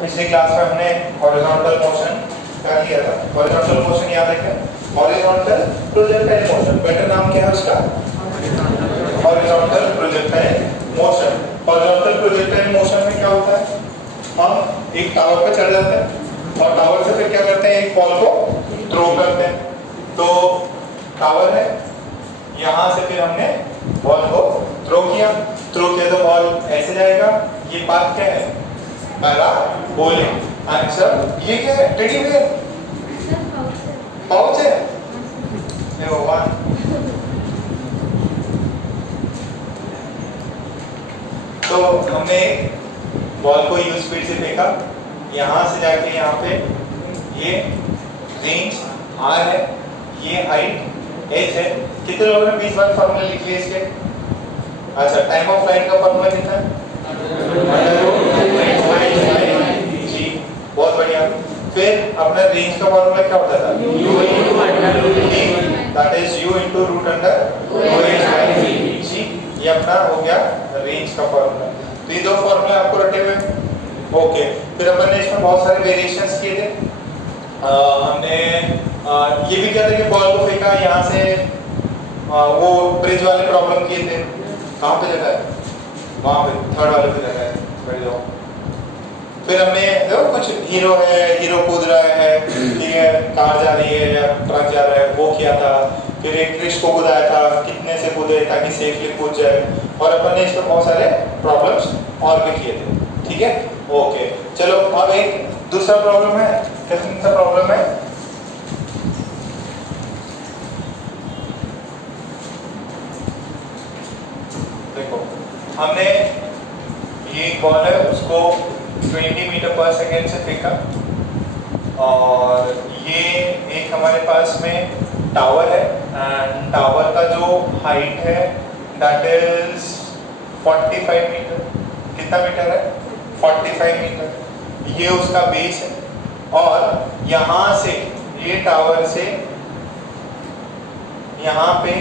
पिछली क्लास में हमने हॉरिजॉन्टल मोशन क्या किया था? हॉरिजॉन्टल मोशन याद है क्या? हॉरिजॉन्टल प्रोजेक्टाइल मोशन, बेटर नाम क्या है उसका? Horizontal projectile motion. Horizontal projectile motion में क्या होता है? हम एक टावर पे चढ़ जाते हैं और टावर से फिर क्या करते हैं? एक बॉल को थ्रो करते हैं। तो टावर है, यहाँ से फिर हमने बॉल को थ्रो किया तो बॉल ऐसे जाएगा। ये पाथ क्या है? पैराबोलिक। आंसर ये क्या है? टेडी बियर, पाउच है। हे भगवान, तो हमने बॉल को यू स्पीड से फेंका, यहाँ से जाके यहाँ पे ये रेंज आर है, ये हाइट एच है। कितने लोगों ने 20 बार फॉर्मूला लिख लिया इसके? अच्छा, टाइम ऑफ फ्लाइट का फॉर्मूला कितना है? जी, बहुत बढ़िया। फिर अपना रेंज का फॉर्मूला क्या होता था? That is u into root under g, ये अपना हो गया रेंज का फॉर्मूला। तो ये दो फॉर्मूला आपको रटे हुए। ओके, फिर अपन ने इसमें बहुत सारे वेरिएशंस किए थे। हमने ये भी किया था कि बॉल को फेंका यहाँ से, वो ब्रिज वाले प्रॉब्लम किए थे। कहाँ पे जगह है? वहाँ पे थर्ड वाले पे जगह है, बैठ जाओ। फिर हमने देखो कुछ हीरो है, हीरो कूद रहा है, ठीक है, कार जा रही है या ट्रक जा रहा है, वो किया था। फिर एक क्रिश को कूदाया था, कितने से कूदे ताकि सेफली कूद जाए। और अपन ने इस पर बहुत सारे प्रॉब्लम्स और भी किए थे, ठीक है। ओके, चलो अब एक दूसरा प्रॉब्लम है। कौन सा प्रॉब्लम है? देखो, हमने ये बॉल है उसको 20 मीटर पर सेकेंड से फेंका और ये एक हमारे पास में टावर है एंड टावर का जो हाइट है दैट इज 45 मीटर। कितना मीटर है? 45 मीटर। ये उसका बेस है और यहाँ से ये टावर से यहाँ पे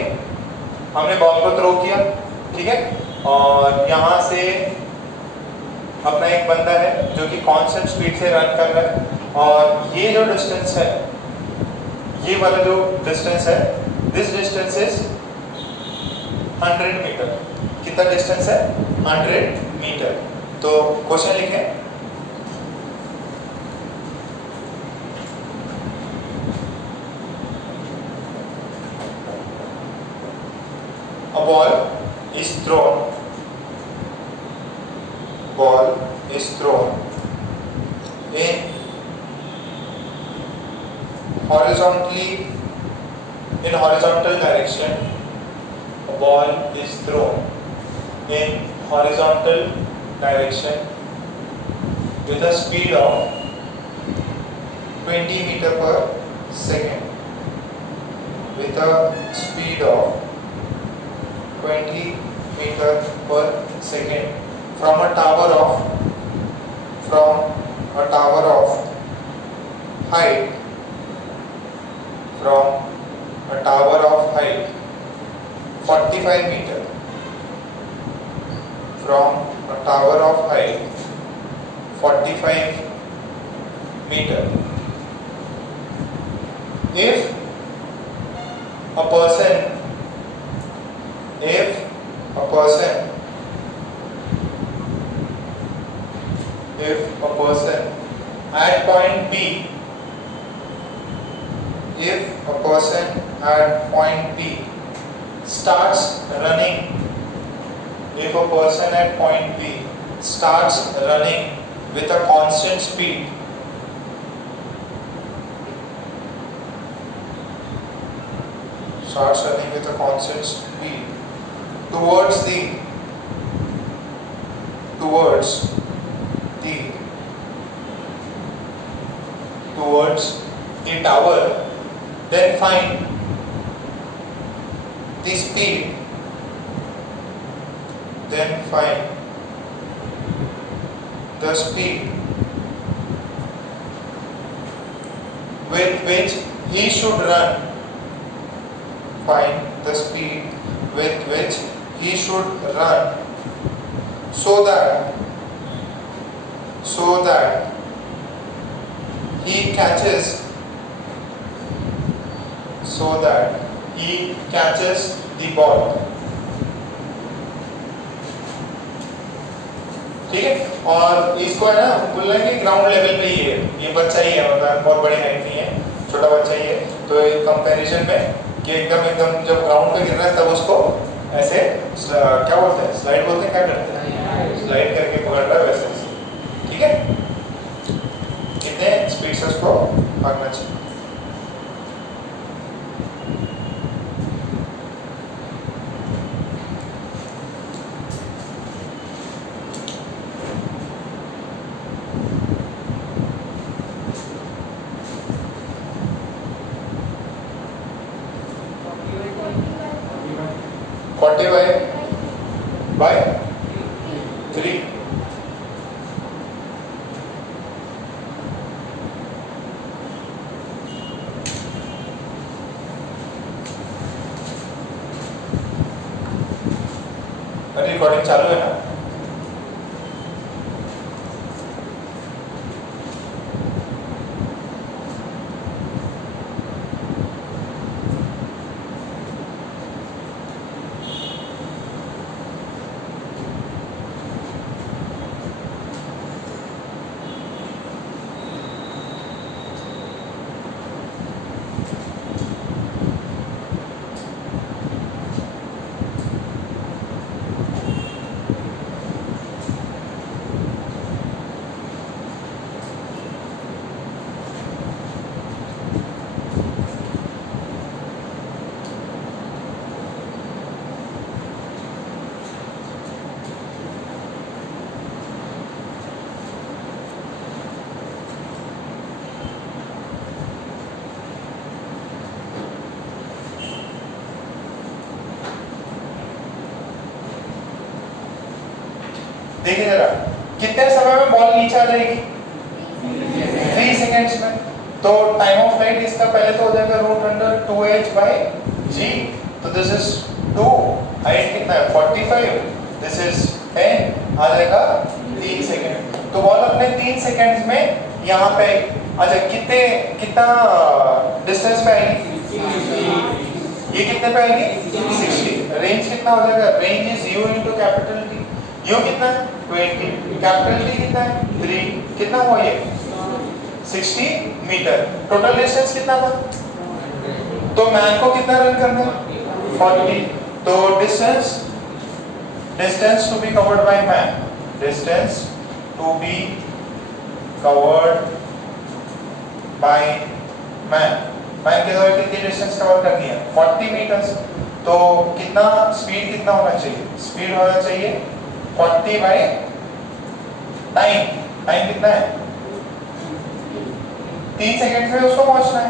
हमने बॉल को थ्रो किया, ठीक है। और यहाँ से अपना एक बंदा है जो कि कांस्टेंट स्पीड से रन कर रहा है और ये जो डिस्टेंस है, ये वाला जो डिस्टेंस है, दिस डिस्टेंस इज 100 मीटर। कितना डिस्टेंस है? 100 मीटर। तो क्वेश्चन लिखें। A ball is thrown. Ball is thrown in horizontal direction. A ball is thrown in horizontal direction with a speed of 20 meter per second. With a speed of 20 meter per second from a tower of height 45 meter, from a tower of height 45 meter. If a person at point B, if a person at point B starts running, if a person at point B starts running with a constant speed, towards the tower, then find the speed, with which he should run. Find the speed with which he should run so that he catches the ball. ठीक है, और इसको है ना बोल रहे हैं कि ग्राउंड लेवल पे ही है, ये बच्चा ही है, मतलब बहुत बड़ी हाइट नहीं है, छोटा बच्चा ही है। तो कंपैरिजन में कि एकदम जब ग्राउंड पे गिर रहा है तब उसको ऐसे क्या बोलते हैं, स्लाइड बोलते हैं, क्या करते हैं, स्लाइड करके पकड़ रहा है वैसे। ठीक है, कितने स्पीड से उसको भागना चाहिए। by 3। रिकॉर्डिंग चालू है ना? देखिए जरा, कितने समय में बॉल नीचे आ जाएगी? 3 सेकेंड्स में। तो टाइम ऑफ फ्लाइट इसका पहले तो हो जाएगा root under 2h by g। तो दिस इज 2, हाइट कितना है 45, दिस इज 10, आ जाएगा 3 सेकेंड। तो बॉल अपने 3 सेकेंड्स में यहाँ पे, अच्छा कितना डिस्टेंस पे आएगी? ये कितने पे आएगी? 60। रेंज कितना हो जाएगा? Range is u into capital T। u कितना है? 20। कैपिटल T कितना है? 3। कितना हुआ ये? 60 मीटर। टोटल डिस्टेंस कितना था? तो मैन को कितना रन करना है? 40। तो distance to be covered by man, distance to be covered by man के द्वारा कितनी डिस्टेंस कवर करनी है? 40 मीटर्स। तो कितना स्पीड कितना होना चाहिए? स्पीड होना चाहिए 40 बाय टाइम कितना है? 3 सेकंड में उसको पहुंचना है।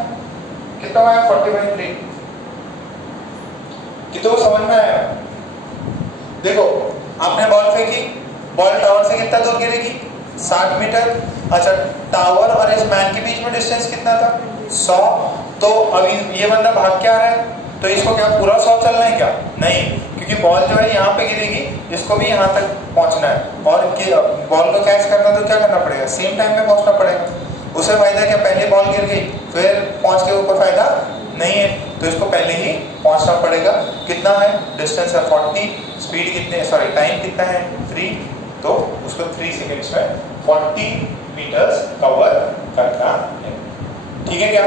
कितना आया? 40 बाय 3। कितना समझ में आया? देखो, आपने बॉल फेंकी, बॉल टावर से कितना दूर गिरेगी? 60 मीटर। अच्छा, टावर और इस मैन के बीच में डिस्टेंस कितना था? 100। तो अभी ये बंदा भाग के आ रहा है, तो इसको क्या पूरा 100 चलना है क्या? नहीं, क्योंकि बॉल जो है यहाँ पे गिरेगी, इसको भी यहाँ तक पहुँचना है, और बॉल को कैच करना तो क्या करना पड़ेगा? सेम टाइम में पहुँचना पड़ेगा। उसे फायदा क्या? पहले बॉल गिर गई फिर पहुँच के ऊपर फायदा नहीं है, तो इसको पहले ही पहुँचना पड़ेगा। कितना है? डिस्टेंस है 40, स्पीड कितने, सॉरी टाइम कितना है? 3। तो उसको 3 सेकेंड्स में 40 मीटर्स कवर करना है। ठीक है क्या?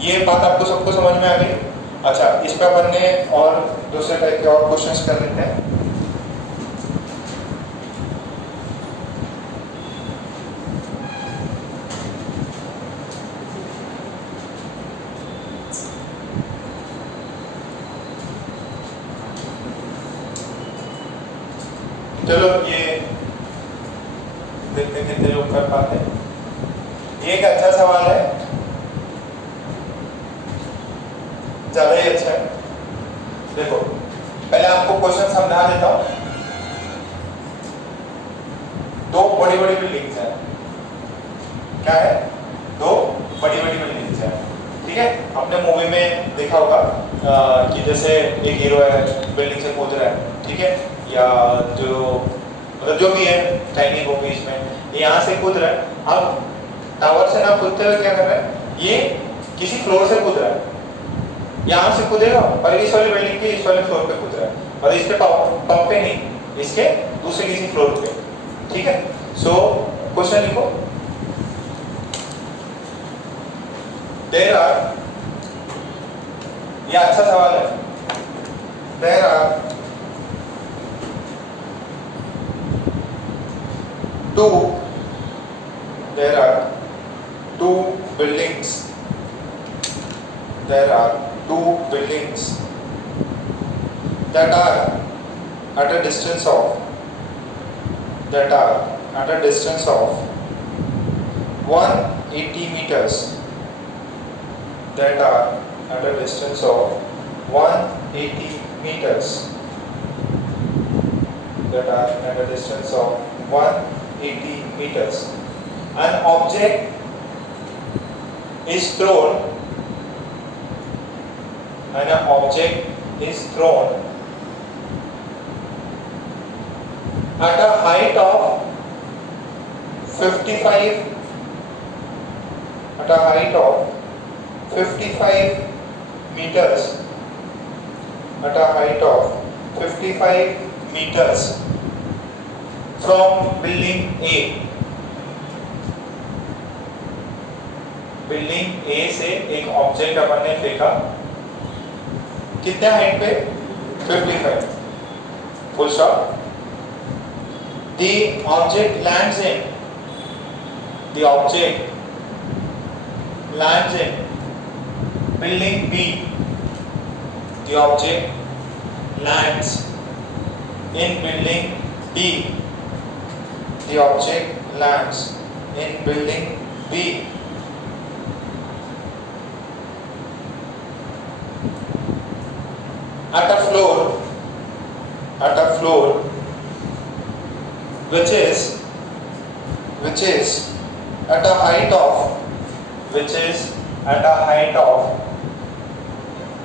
ये बात आपको सबको समझ में आ गई? अच्छा, इस पे अपन ने और दूसरे टाइप के और क्वेश्चंस कर लेते हैं। चलो ये देखते हैं कितने लोग कर पाते हैं। एक अच्छा सवाल है, ज्यादा ही अच्छा है। देखो, पहले आपको क्वेश्चन समझा देता हूं। 2 बड़ी बड़ी बिल्डिंग्स हैं। क्या है? 2 बड़ी बड़ी बिल्डिंग्स हैं। ठीक है, आपने मूवी में देखा होगा कि जैसे एक हीरो है, बिल्डिंग से कूद रहा है, ठीक है, या जो मतलब जो भी है टाइनिंग ऑफिस में यहाँ से कूद रहा है। अब टावर से ना कूदते हुए क्या कर रहा है, ये किसी फ्लोर से कूद रहा है, यहाँ से कूदेगा और इस वाली बिल्डिंग के इस वाले फ्लोर पे कूद रहा है, और इसके टॉप पे नहीं, इसके दूसरे किसी फ्लोर पे, ठीक है। सो क्वेश्चन लिखो, देयर आर, ये अच्छा सवाल है, there are two buildings, there are two buildings that are at a distance of 180 meters, that are at a distance of 180 meters, that are at a distance of 180 meters. An object is thrown, and an object is thrown at a height of 55 meters, at a height of 55 meters from building A. Building A से एक object अपन ने फेंका, कितने height पे, 55, full stop. The object lands in building B. The object lands in building B. The object lands in building B. At a floor which is at a height of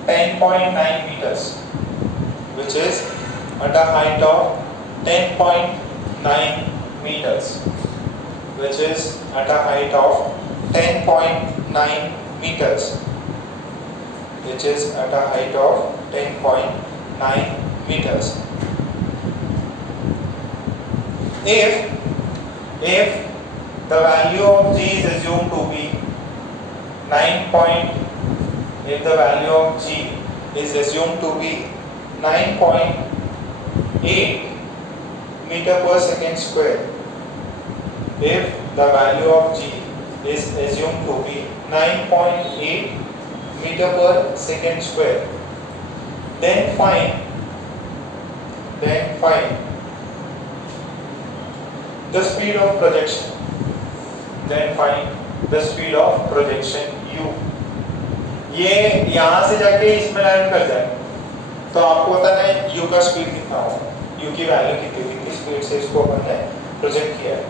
10.9 meters, which is at a height of 10.9 meters, which is at a height of 10.9 meters, which is at a height of 10.9 meters. If the value of G is assumed to be 9.8 meter per second square, if the value of G is assumed to be 9.8 meter per second square, then find the speed of projection. Then find the speed of projection u. ये यहाँ से जाके इसमें land कर जाए तो आपको पता है u का स्पीड कितना होगा, u की वैल्यू कितनी थी, किस स्पीड से इसको अपन ने प्रोजेक्ट किया है।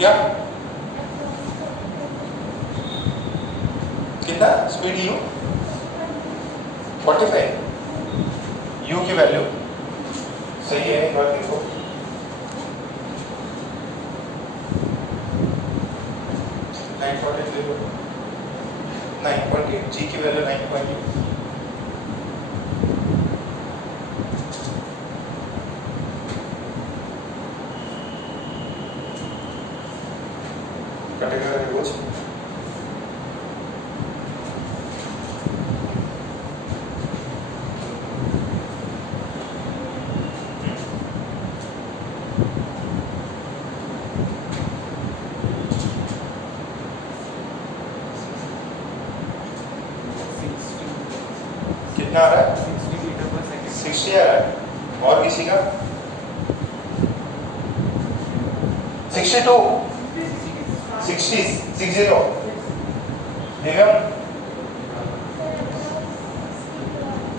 क्या कितना स्पीड यू 45, यू की वैल्यू सही है, एक बार देखो 9.8, जी की वैल्यू 9.8। कटेगा रोज 62 60 60 मीडियम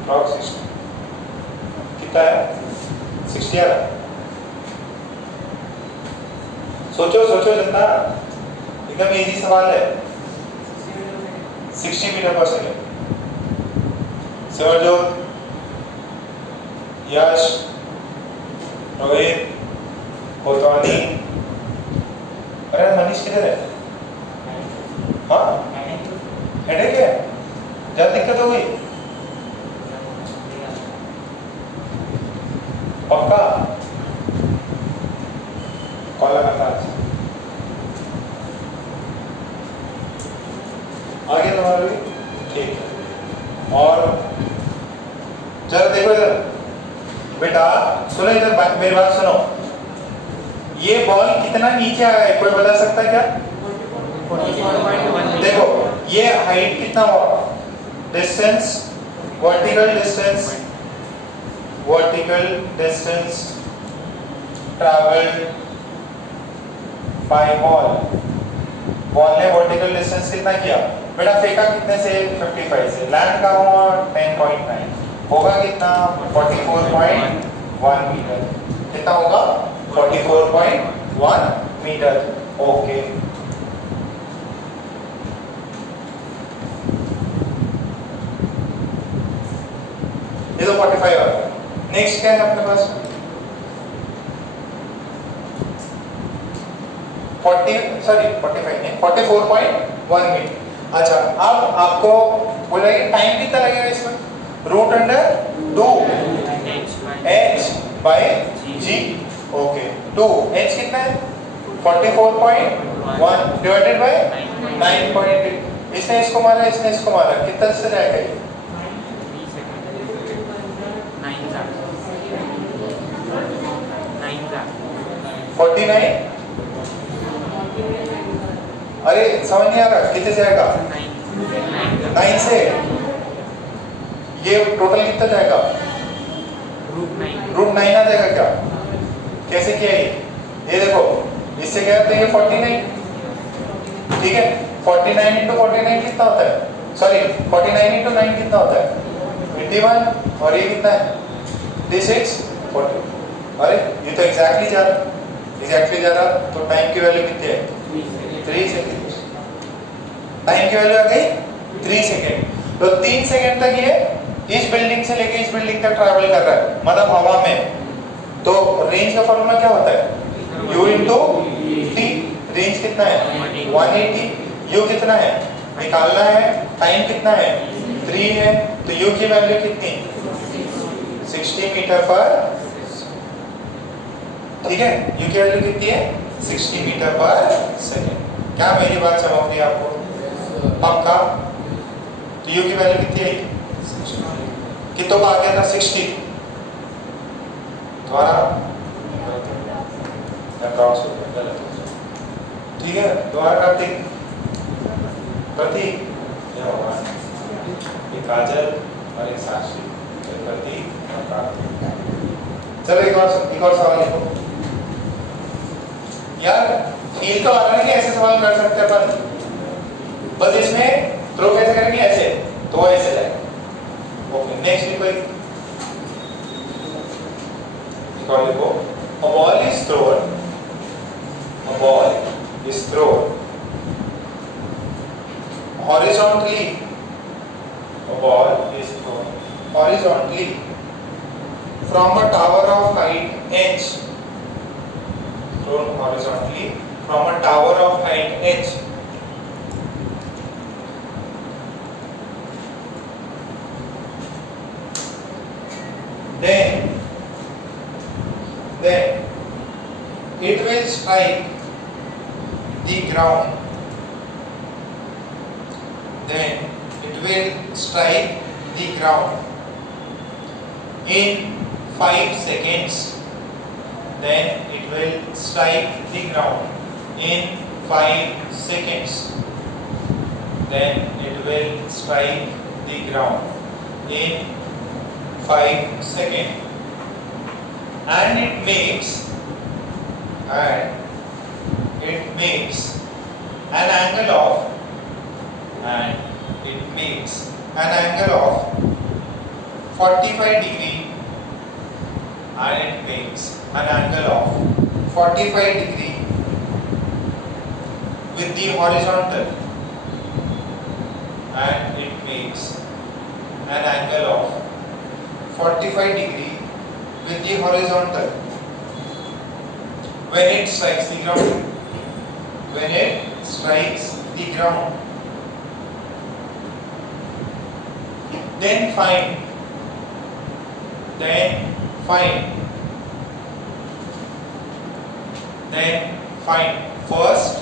फ्रॉक 60 कितना है 60 आ रहा। सोचो सोचो जितना एकदम इजी सवाल है। 60 मीटर पर सेकेंड। सिमरजोत, यश, रोहित, होतवानी, अरे मनीष किधर है? हाँ हेडेक है, ज्यादा दिक्कत हो गई पक्का? कॉल लगाता आगे तुम्हारा भी ठीक है। और चलो देखो इधर बेटा, सुनो इधर मेरी बात सुनो। ये बॉल कितना नीचे आया है कोई बता सकता है क्या? 44.1। देखो ये हाइट कितना हुआ, distance, vertical distance travelled by ball ने वर्टिकल डिस्टेंस कितना किया बेटा? फेंका कितने से? 55 से। लैंड का हुआ 10.9, होगा कितना? 44.1 मीटर। कितना होगा? 44.1 मीटर। ओके ये तो 45 आ गया। नेक्स्ट क्या है अपने पास? 44.1 मीटर। अच्छा अब आपको बोला टाइम कितना लगेगा इसमें? Root under 2h by g। Okay 2h कितना है? 44.1 डिवाइडेड बाय 9.8। इसने इसको मारा, इसने इसको मारा, कितना से जाएगा ये? 49। अरे समझ नहीं आ रहा, कितने से आएगा? 9 से। ये टोटल कितना जाएगा? रूट 9 आ जाएगा क्या? कैसे किया ये देखो, इससे क्या करते हैं? 49 ठीक है। 49 इंटू 49 कितना होता है? सॉरी 49 इंटू 9 कितना होता है? 21। और ये कितना है? 36 40। अरे ये तो एग्जैक्टली जा रहा। तो टाइम की वैल्यू कितनी है? 3 सेकेंड। टाइम की वैल्यू आ गई 3 सेकेंड। तो 3 सेकेंड तक ये इस बिल्डिंग से लेके इस बिल्डिंग तक ट्रैवल कर रहा है, मतलब हवा में। तो रेंज का फॉर्मूला क्या होता है? u into T. रेंज कितना है? 180। u कितना है? निकालना है। टाइम कितना है? 3 है। तो u की वैल्यू कितनी? 60 मीटर पर ठीक है। u की वैल्यू कितनी है? 60 मीटर पर सेकेंड। क्या मेरी बात समझ रही है आपको? पक्का? तो u की वैल्यू कितनी है? कितनों का आ गया था? 60। दोबारा ठीक है, दोबारा प्रतीक एक काजल और एक साक्षी, प्रतीक और कार्तिक। चलो एक और सवाल लिखो यार। फील तो आ रहा है कि ऐसे सवाल कर सकते हैं अपन, बस इसमें थ्रो कैसे करेंगे? ऐसे, तो वो ऐसे जाएगा। ओके नेक्स्ट लिखो लिखो a ball is thrown horizontally. A ball is thrown horizontally from a tower of height h. Thrown horizontally from a tower of height h. Then it will strike the ground. Then it will strike the ground in 5 seconds. Then it will strike the ground in 5 seconds. Then it will strike the ground in 5 seconds. And it makes makes an angle of and it makes an angle of 45 degree and it makes an angle of 45 degree with the horizontal and it makes an angle of 45 degree with the horizontal when it strikes the ground. When it strikes the ground, then find first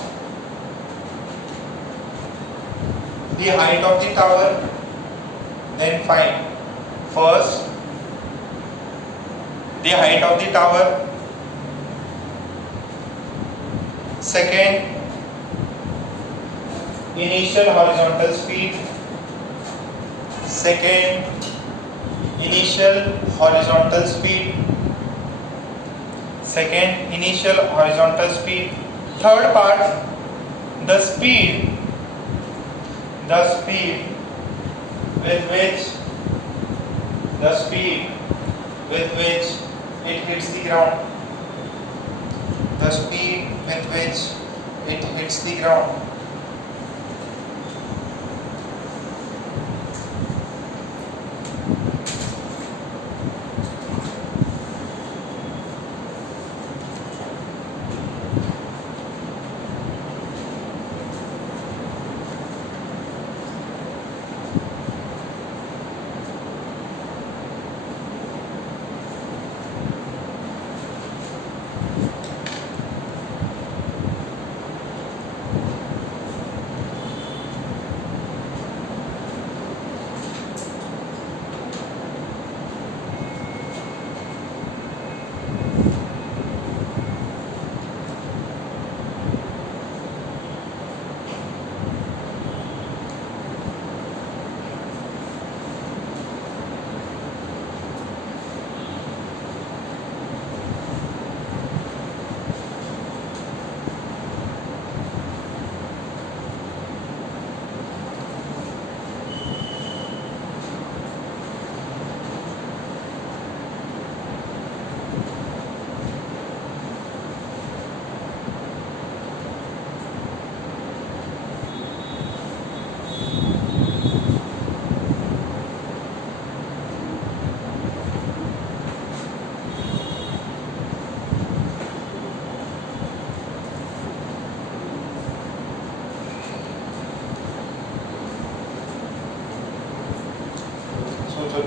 the height of the tower, then find first the height of the tower, second initial horizontal speed, second initial horizontal speed, second initial horizontal speed, third part the speed with which it hits the ground, the speed with which it hits the ground.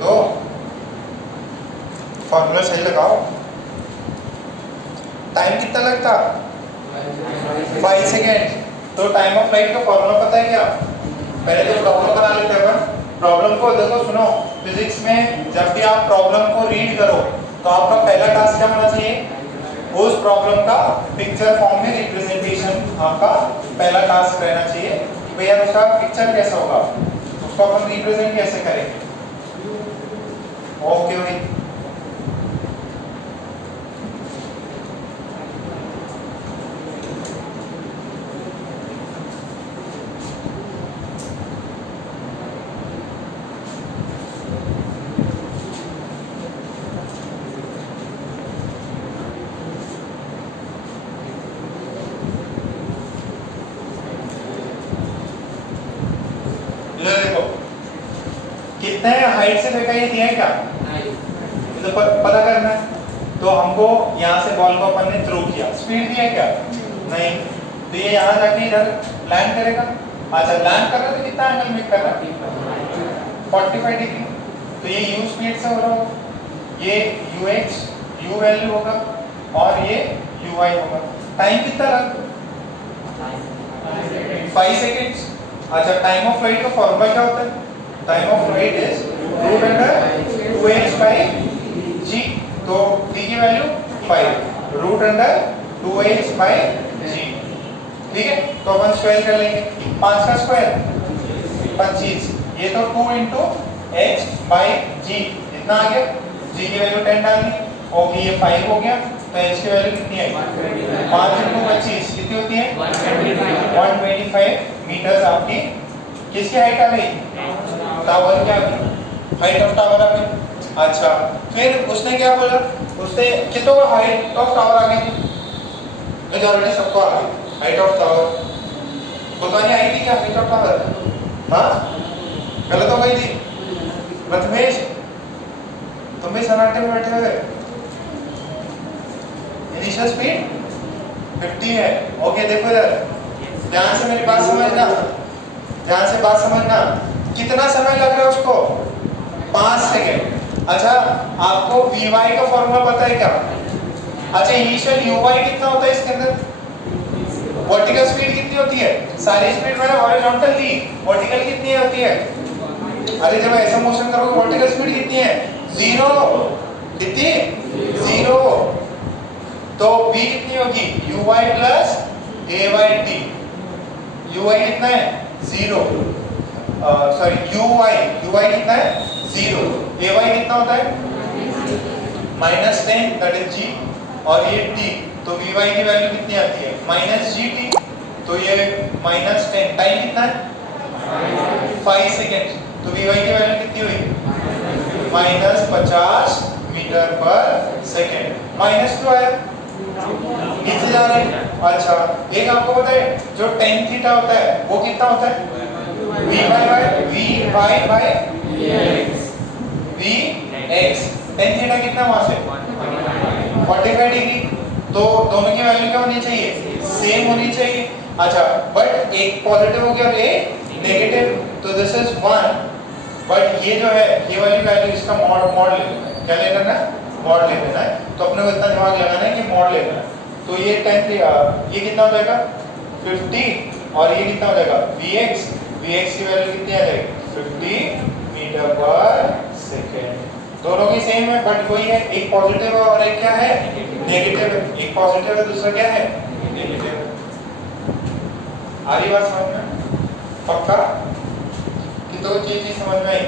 तो formula सही लगाओ। Time कितना लगता? 5 second. तो time of flight का formula पता है क्या? पहले तो प्रॉब्लम बना लेते हैं अपन। प्रॉब्लम को देखो, सुनो, फिजिक्स में जब भी आप प्रॉब्लम को रीड करो तो आपका पहला टास्क क्या होना चाहिए? उस प्रॉब्लम का पिक्चर फॉर्म में रिप्रेजेंटेशन आपका पहला टास्क रहना चाहिए कि भैया उसका पिक्चर कैसा होगा, उसको अपन रिप्रेजेंट कैसे करेंगे। ओके भाई, कितने हाइट से फेंका ये दिया है क्या? तो पता करना है। तो हमको यहाँ से बॉल को अपन ने थ्रो किया, स्पीड दिया है क्या? नहीं। तो ये यहाँ जाके इधर लैंड करेगा। अच्छा, लैंड कर रहा है तो कितना एंगल मेक कर रहा है? 45 डिग्री। तो ये u स्पीड से हो रहा होगा, ये ux u वैल्यू होगा और ये uy होगा। टाइम कितना लगा? 5 सेकेंड्स। अच्छा, टाइम ऑफ फ्लाइट का फॉर्मूला क्या होता है? Time of flight is root under 2h by g। तो t की वैल्यू 5, रूट अंडर 2h बाई g। ठीक है, तो अपन स्क्वायर कर लेंगे। 5 का स्क्वायर 25, ये तो 2 इंटू h बाई g, इतना आ गया। g की वैल्यू 10 डालनी। ओके, ये 5 हो गया। तो h की वैल्यू कितनी है 5 × 25 कितनी होती है 125 मीटर आपकी किसकी हाइट आ गई टावर क्या आ गई हाइट ऑफ टावर आ गई। अच्छा फिर उसने क्या बोला उसने कितनों का हाइट ऑफ टावर आ गई मेजॉरिटी सबको आ गई हाइट ऑफ टावर बतानी आई थी क्या हाइट ऑफ टावर हाँ गलत हो गई थी प्रथमेश तुम भी सन्नाटे में बैठे हुए इनिशियल स्पीड 50 है ओके देखो इधर ध्यान से मेरी बात समझना ध्यान से बात समझना कितना समय लग रहा है उसको 5 सेकेंड। अच्छा आपको Vy का फॉर्मूला पता है क्या अच्छा इनिशियल Uy कितना होता है इसके अंदर वर्टिकल स्पीड कितनी होती है सारी स्पीड मैंने हॉरिजॉन्टल दी वर्टिकल कितनी होती है अरे जब ऐसा मोशन करोगे वर्टिकल स्पीड कितनी है 0 कितनी 0 तो v कितनी होगी uy प्लस ay/t uy कितना है 0 सॉरी uy कितना है 0 ay कितना होता है -10 दैट इज g और ये t तो vy की वैल्यू कितनी आती है -gt तो ये -10 टाइम कितना है 5 सेकंड तो vy की वैल्यू कितनी हुई -50 मीटर पर सेकंड -2 है नीचे जा रहे हैं। अच्छा एक आपको पता है जो tan थीटा होता है वो कितना होता है vy by vx tan theta कितना वहां से 45 डिग्री तो दोनों की वैल्यू क्या होनी चाहिए सेम होनी चाहिए। अच्छा बट एक पॉजिटिव हो गया और एक नेगेटिव तो दिस इज 1 बट ये जो है ये वाली वैल्यू इसका मॉड ले लेना है क्या ले लेना है मॉड ले लेना है तो अपने को इतना दिमाग लगाना है कि मॉड लेना है तो ये ये कितना हो जाएगा 50 और ये कितना हो जाएगा vx की वैल्यू कितनी आ जाएगी 50 मीटर पर सेकेंड दोनों की सेम है बट कोई है एक पॉजिटिव है और एक क्या है नेगेटिव है एक पॉजिटिव है दूसरा क्या है नेगेटिव है। आ रही बात समझ में पक्का तो चीज समझ में आई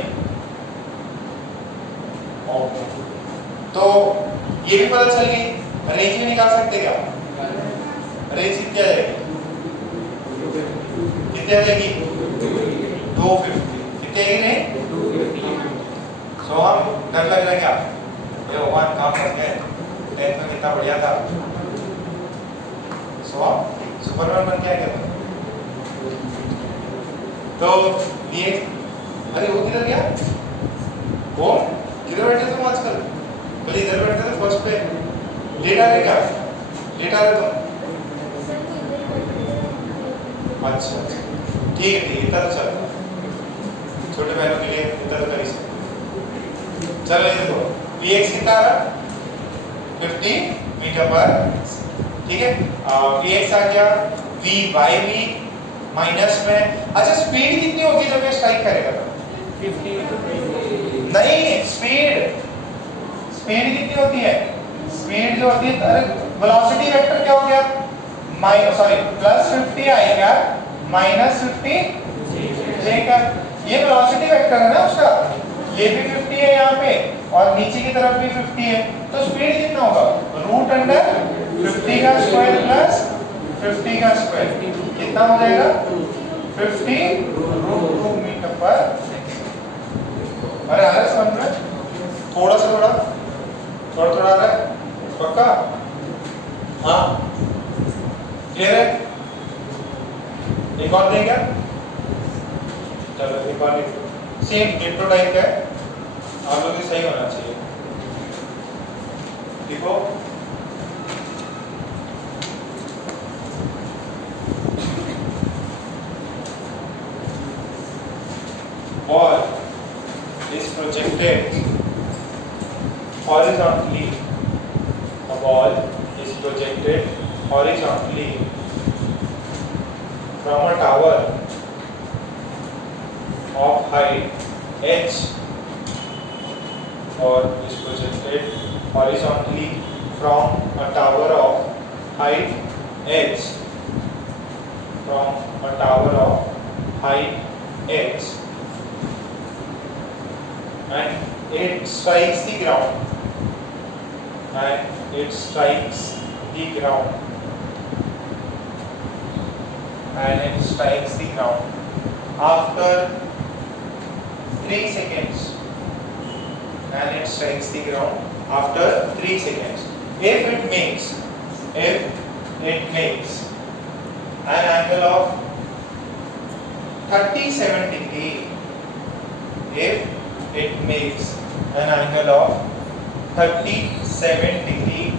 ओके तो ये भी पता चल गई रेंज भी निकाल सकते क्या रेंज कितनी आ जाएगी कितनी आ जाएगी 250 कितनी आएगी नहीं सो हम डर लग रहा है क्या ये भगवान काम कर गए 10th में कितना बढ़िया था सो हम सुपरमैन बन के क्या तो ये अरे वो किधर गया वो किधर बैठे तुम आजकल पहले इधर बैठते थे फर्स्ट पे लेट आ रहे क्या लेट आ रहे तुम अच्छा ठीक है इतना तो चल छोटे बहनों के लिए इतना तो कर ही सकते चलो ये देखो vx कितना आ रहा 50 मीटर पर ठीक है vx आ गया v by v माइनस में अच्छा स्पीड कितनी होगी जब ये स्ट्राइक करेगा नहीं स्पीड कितनी होती है स्पीड जो होती है वेलोसिटी वेक्टर क्या हो गया सॉरी +50 आएगा -50 j का ये वेलोसिटी वेक्टर है ना उसका ये भी 50 है यहाँ पे और नीचे की तरफ भी 50 है तो स्पीड कितना होगा √50 का स्क्वायर प्लस 50 का स्क्वायर कितना हो जाएगा 50 मीटर पर अरे आ रहा है समझ में थोड़ा सा थोड़ा आ रहा है पक्का हाँ क्लियर है एक और दें क्या चलो एक और सेम डिट्टो टाइप का है आप लोग सही होना चाहिए देखो ball is projected horizontally. A ball is projected horizontally from a tower of height h or is projected horizontally from a tower of height h from a tower of height h and it strikes the ground and it strikes the ground, and it strikes the ground after 3 seconds, and it strikes the ground after 3 seconds. If it makes an angle of 37 degree, if it makes an angle of 37 degree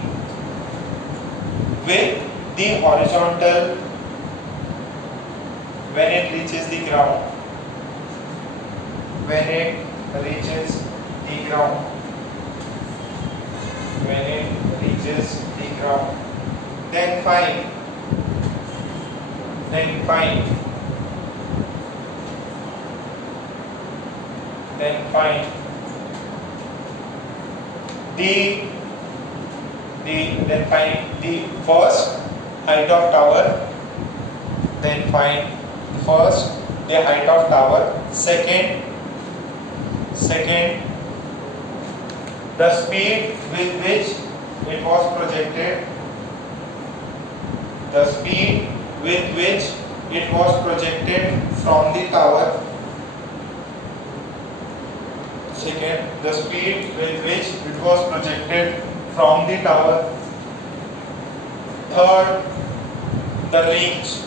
with the horizontal when it reaches the ground, when it reaches the ground, when it reaches the ground, then find the first height of tower, then find first the height of tower, second the speed with which it was projected, the speed with which it was projected from the tower, second the speed with which it was projected from the tower, third the range,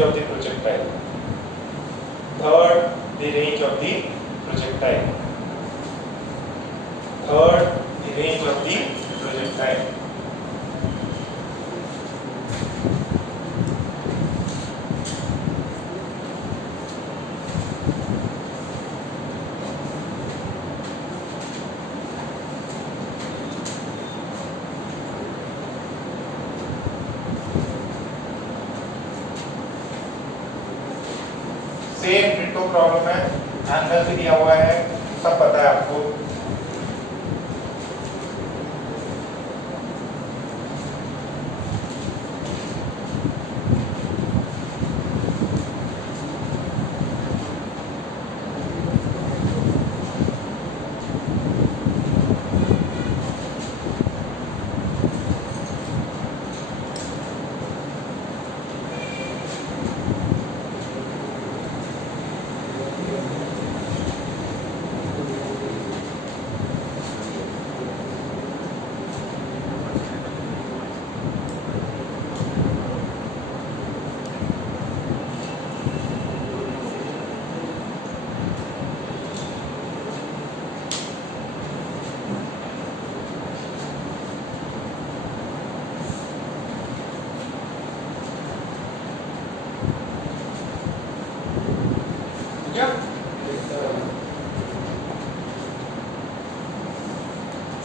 of the projectile, third the range of the projectile, same ditto problem है, answer भी दिया हुआ है, सब पता है आपको।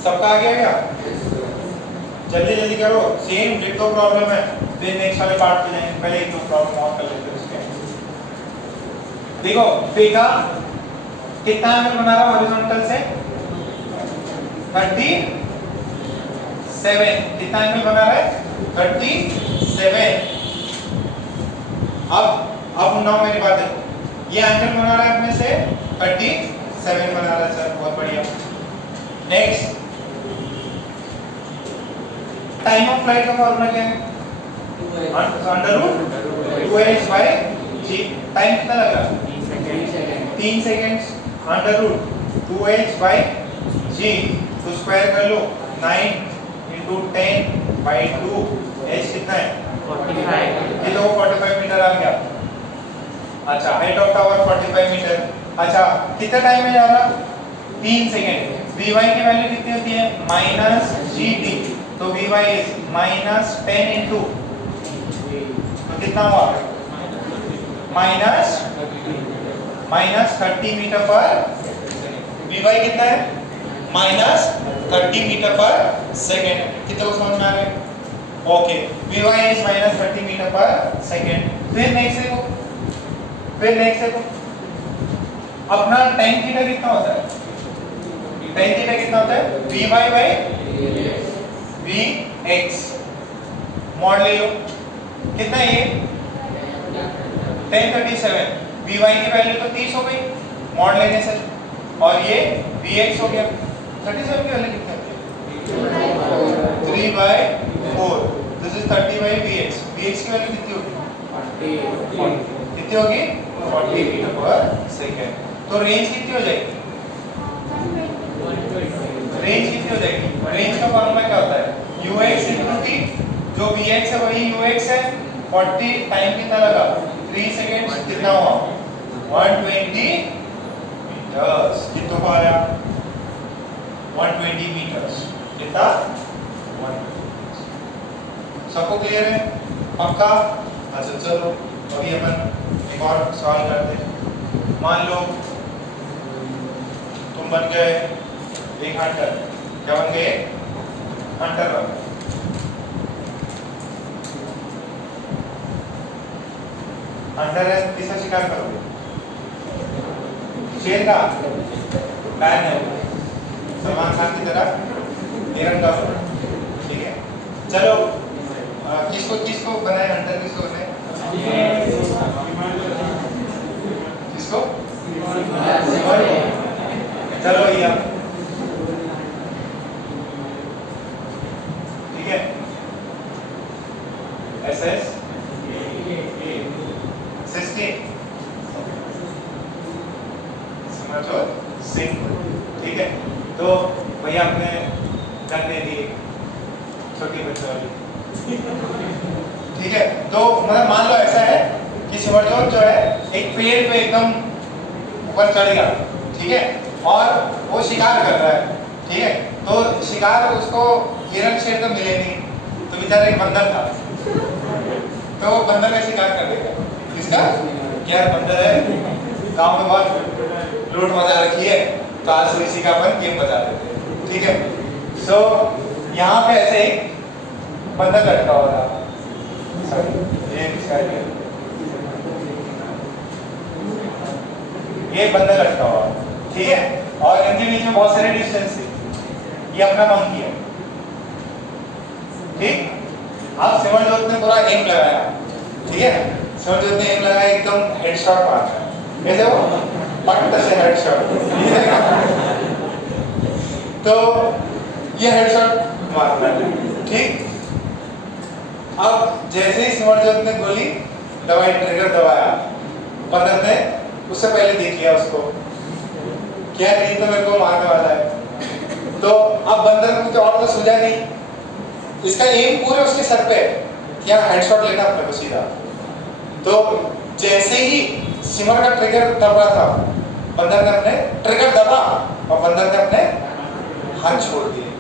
सबका आ गया क्या? जल्दी जल्दी करो, सेम डिटो प्रॉब्लम है, फिर नेक्स्ट वाले पार्ट पे जाएंगे, पहले एक दो प्रॉब्लम और कर लेते हैं उसके। देखो पेगा कितना एंगल बना रहा है हॉरिजॉन्टल से? 37। कितना एंगल बना रहा है? 37। अब सुनाओ मेरी बात है, ये एंगल बना रहा है अपने से 37 बना रहा है सर, बहुत बढ़िया। नेक्स्ट टाइम ऑफ फ्लाइट का फॉर्मूला क्या है? √2h/g। टाइम कितना लगा? 3 सेकंड्स। √2h/g तो स्क्वायर कर लो, 9 × 10/2। h कितना है? 45। ये तो 45 मीटर आ गया। अच्छा, हाइट ऑफ टावर 45 मीटर। अच्छा, कितना टाइम में जा रहा? 3 सेकंड। vy की वैल्यू कितनी होती है? -gt। तो vy इज -10 × तो कितना हुआ? -30 मीटर पर vy कितना है? -30 मीटर पर सेकंड। कितना समझ में आ रहा है? ओके, vy इज -30 मीटर पर सेकंड। फिर नेक्स्ट देखो अपना tan थीटा कितना होता है? tan थीटा कितना होता है? vy/vx। मॉड ले लो, कितना है ये? 1037। vy की वैल्यू तो 30 हो गई मॉड लेने से, और ये Vx हो गया 37 की वैल्यू कितनी होती है 3/4 this is 30 by Vx Vx की वैल्यू कितनी होगी 40 कितनी होगी 40 मीटर पर सेकेंड तो रेंज कितनी हो जाएगी रेंज कितनी हो जाएगी रेंज का फॉर्मूला क्या होता है ux * t जो Vx है वही ux है 40 टाइम कितना लगा 3 सेकंड्स कितना हुआ 120 मीटर्स कितना आया 120 मीटर्स कितना 120 सबको क्लियर है पक्का अच्छा चलो अभी अपन एक और सवाल करते हैं मान लो तुम बन गए एक हंटर क्या बन गए हंटर बन गए हंटर है किसका शिकार करोगे शेर का लायन है सलमान खान की तरह तिरंगा ठीक है चलो किसको किसको बनाए हंटर किसको बनाए किसको चलो भैया ठीक है SS 16 समझो सिंह ठीक है तो भैया आपने गन दे दी छोटी बच्चों वाली ठीक है तो मतलब मान लो ऐसा है कि सिमरजोत जो है एक पेड़ पे एकदम ऊपर चढ़ गया ठीक है और वो शिकार कर रहा है ठीक है तो शिकार उसको हिरण शेर तो मिले नहीं तो बेचारा एक बंदर था तो बंदर का शिकार कर देगा किसका क्या बंदर है गांव में बहुत लूट मचा रखी है तो आज इसी का अपन गेम बजा देते हैं ठीक है सो यहाँ पे ऐसे एक बंदर लटका हो रहा ये बंदर लटका हुआ ठीक है और इनके बीच में बहुत सारे डिस्टेंस है ये अपना मंकी है ठीक अब सिमरजोत ने पूरा एम लगाया ठीक है सिमरजोत ने एम लगाया एकदम हेडशॉट मारा कैसे वो पट से हेडशॉट तो ये हेडशॉट मारना है ठीक अब जैसे ही सिमरजोत ने गोली दवाई ट्रिगर दबाया बंदर ने उससे पहले देख लिया उसको क्या नहीं तो मेरे को मारने वाला है तो अब बंदर को तो और तो सूझा नहीं इसका एम पूरे उसके सर पे क्या हेडशॉट लेना अपने को सीधा तो जैसे ही सिमर का ट्रिगर दबा था बंदर ने अपने ट्रिगर दबा और बंदर ने अपने हाथ छोड़ दिए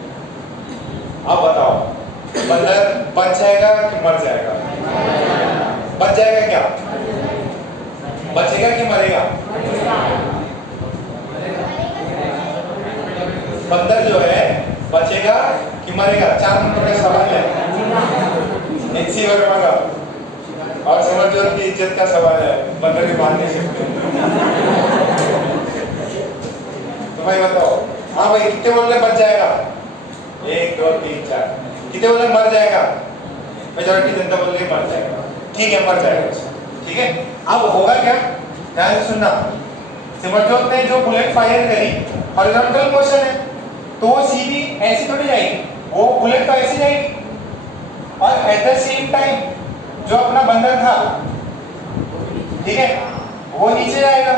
अब बताओ बंदर बच जाएगा कि मर जाएगा बच जाएगा क्या बचेगा कि मरेगा बंदर जो है बचेगा कि मरेगा 4 नंबर का सवाल है एचसी वर्मा का और सिमरजोत की इज्जत का सवाल है बंदर के मान नहीं सकते तो भाई बताओ हाँ भाई कितने बोलने बच जाएगा 1 2 3 4 कितने बोलने मर जाएगा मेजॉरिटी जनता बोल रही मर जाएगा ठीक है मर जाएगा ठीक है अब होगा क्या ध्यान से सुनना सिमरजोत ने जो बुलेट फायर करी हॉरिजॉन्टल मोशन है तो वो सीधी ऐसी थोड़ी जाएगी वो बुलेट तो ऐसी जाएगी और एट द सेम टाइम जो अपना बंदर था ठीक है वो नीचे जाएगा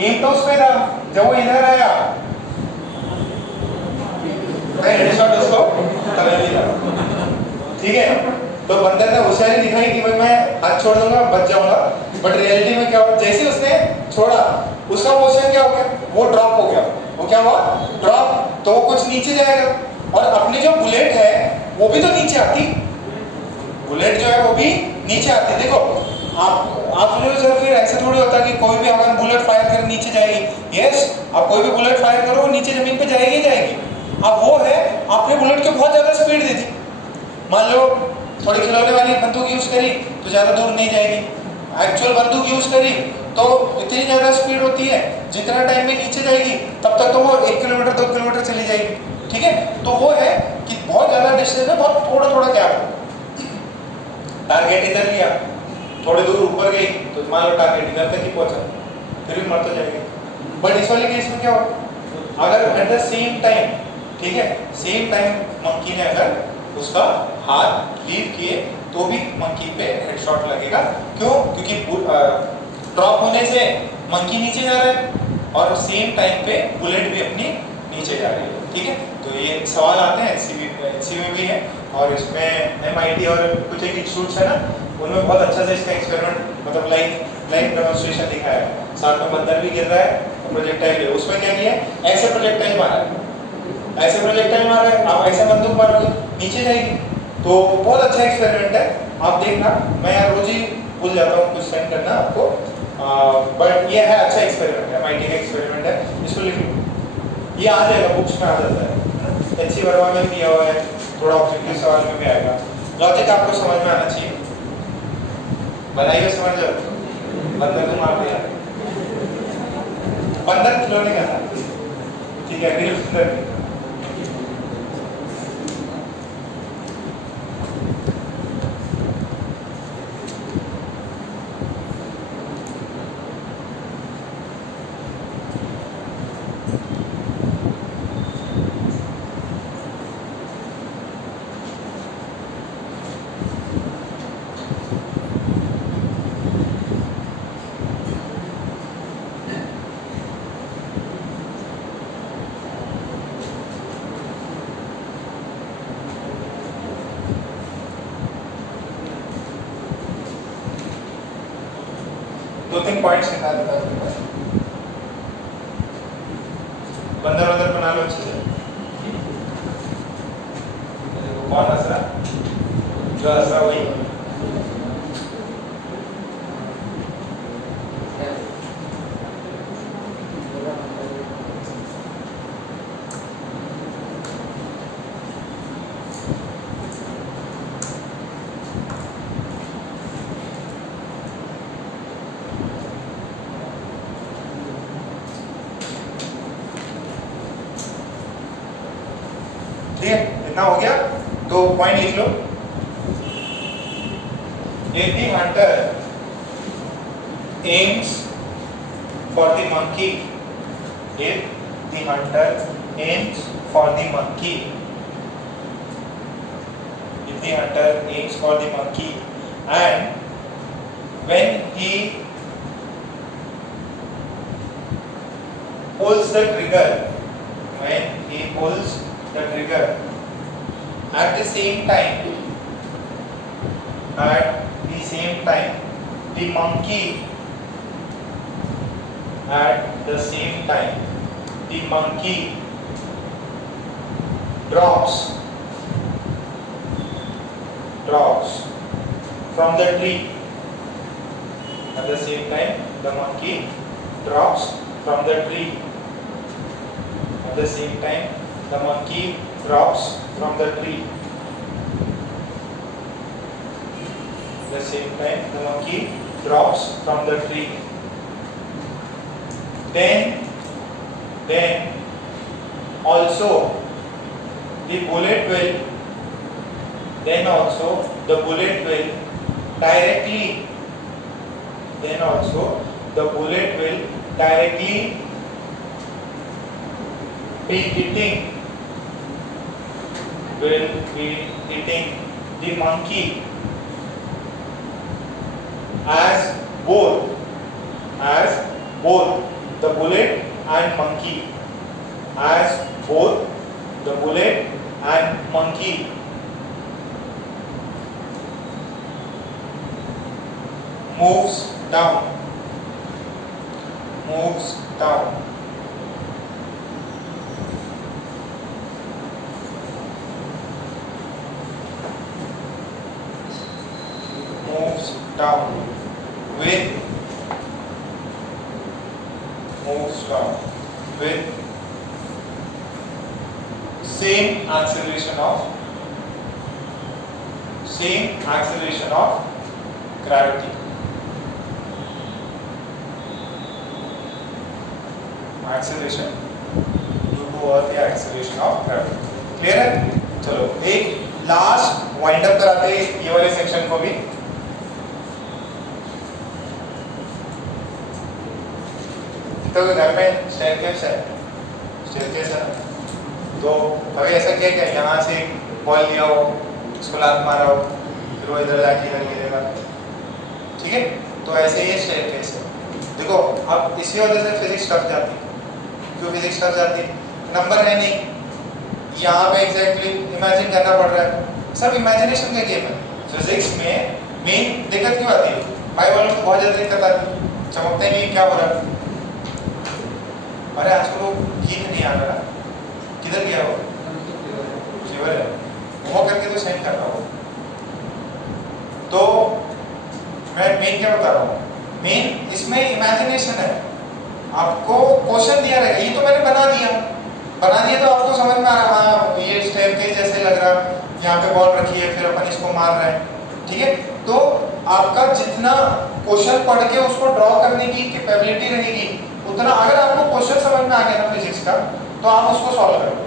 एम तो उस पे था जब वो इधर आया हेडशॉट उसको कर दिया ठीक है तो बंदर ने होशियारी दिखाई कि भाई मैं हाथ छोड़ दूंगा बच जाऊंगा बट रियलिटी में क्या हुआ जैसे उसने छोड़ा उसका मोशन क्या हो गया वो ड्रॉप हो गया वो क्या हुआ ड्रॉप तो वो कुछ नीचे जाएगा और अपनी जो बुलेट है वो भी तो नीचे आती बुलेट जो है वो भी नीचे आती देखो आप लोग सर फिर ऐसे थोड़ी होता कि कोई भी अगर बुलेट फायर कर नीचे जाएगी यस आप कोई भी बुलेट फायर करो वो नीचे जमीन पे जाएगी ही जाएगी अब वो है आपने बुलेट की बहुत ज्यादा स्पीड दी थी मान लो थोड़ी खिलौने वाली बंदूक यूज करी तो ज्यादा दूर नहीं जाएगी एक्चुअल बंदूक यूज करी तो इतनी ज्यादा स्पीड होती है जितना टाइम में नीचे जाएगी तब तक तो वो 1 किलोमीटर 2 किलोमीटर चली जाएगी ठीक है तो वो है कि बहुत ज्यादा डिस्टेंस है बहुत थोड़ा थोड़ा गैप टारगेट इधर लिया थोड़ी दूर ऊपर गई तो मान लो टारगेट इधर तक ही पहुंचा फिर भी मर तो जाएगी बट इस वाले केस में क्या होगा अगर एट द सेम टाइम, ठीक है, सेम टाइम मंकी ने अगर उसका हाथ लीव किए तो भी मंकी पे हेडशॉट लगेगा। क्यों? क्योंकि ड्रॉप होने से मंकी नीचे जा रहा है और सेम टाइम पे बुलेट भी अपनी नीचे जा रही है, ठीक है। तो ये सवाल आते हैं एनसीवी में भी है, और इसमें एमआईटी और कुछ एक इंस्टीट्यूट्स है ना, उनमें बहुत अच्छा से इसका एक्सपेरिमेंट मतलब लाइव डेमोंस्ट्रेशन दिखाया है। साथ में बंदर भी गिर रहा है और प्रोजेक्टाइल है। उसमें क्या किया है, ऐसे प्रोजेक्टाइल मारा है, ऐसे प्रोजेक्टाइल मारा है, आप ऐसे बंदूक मारोगे नीचे जाएगी। तो बहुत अच्छा एक्सपेरिमेंट है, आप देखना। मैं यार रोज ही भूल जाता हूँ कुछ सेंड करना आपको, बट ये है अच्छा एक्सपेरिमेंट है, एमआईटी का एक्सपेरिमेंट है, इसको लिख लो, ये आ जाएगा, बुक्स में आ जाता है, एचसी वर्मा में किया हुआ है, थोड़ा ऑब्जेक्टिव सवाल में भी आएगा। लॉजिक आपको समझ में आना चाहिए। बनाइए, समझ जाओ, बंदर को मार दिया, बंदर खिलौने का था, ठीक है, रियल बंदर। दो तीन पॉइंट्स निकाल देता हूं, बंदर वंदर बना लो अच्छे से। कौन हंस रहा? जो हंस रहा वही। ठीक है, इतना हो गया। तो पॉइंट लिख लो। If the hunter aims for the monkey, if the hunter aims for the monkey, if the hunter aims for the monkey, and when he pulls the trigger, when he pulls the trigger, at the same time, the monkey, at the same time, the monkey drops from the tree. At the same time, the monkey drops from the tree. At the same time, the monkey drops from the tree. At the same time, the monkey drops from the tree. Then also the bullet will directly be hitting the monkey, as both the bullet and monkey, moves down. Moves down. With same acceleration of gravity. Acceleration due to earth या acceleration of gravity. Clear है? चलो एक last wind up कराते हैं ये वाले section को भी। तो घर में स्टेयरकेस है, स्टेयरकेस है ना। तो कभी ऐसा क्या क्या यहाँ से बॉल लिया हो, उसको लात मारा हो, फिर वो इधर जाके इधर गिरेगा, ठीक है। तो ऐसे ही स्टेयरकेस है। देखो अब इसी वजह से फिजिक्स टफ जाती है। क्यों फिजिक्स टफ जाती है? नंबर है नहीं, यहाँ पे एग्जैक्टली इमेजिन करना पड़ रहा है, सब इमेजिनेशन का गेम है। फिजिक्स में मेन दिक्कत क्यों आती है? भाई वालों को बहुत ज़्यादा दिक्कत आती है, चमकते नहीं क्या हो रहा है। अरे आजकल वो हीट नहीं आ रहा, किधर गया वो? फीवर है, वो करके तो सेंड कर रहा हो। तो मैं मेन क्या बता रहा हूँ, मेन इसमें इमेजिनेशन है। आपको क्वेश्चन दिया रहेगा, ये तो मैंने बना दिया तो आपको समझ में आ रहा, हाँ ये स्टेयरकेस जैसे लग रहा, यहाँ पे बॉल रखी है, फिर अपन इसको मार रहे हैं, ठीक है। तो आपका जितना क्वेश्चन पढ़ के उसको ड्रॉ करने की कैपेबिलिटी रहेगी, उतना अगर आपको क्वेश्चन समझ में आ गया ना फिजिक्स का, तो आप उसको सॉल्व करोगे।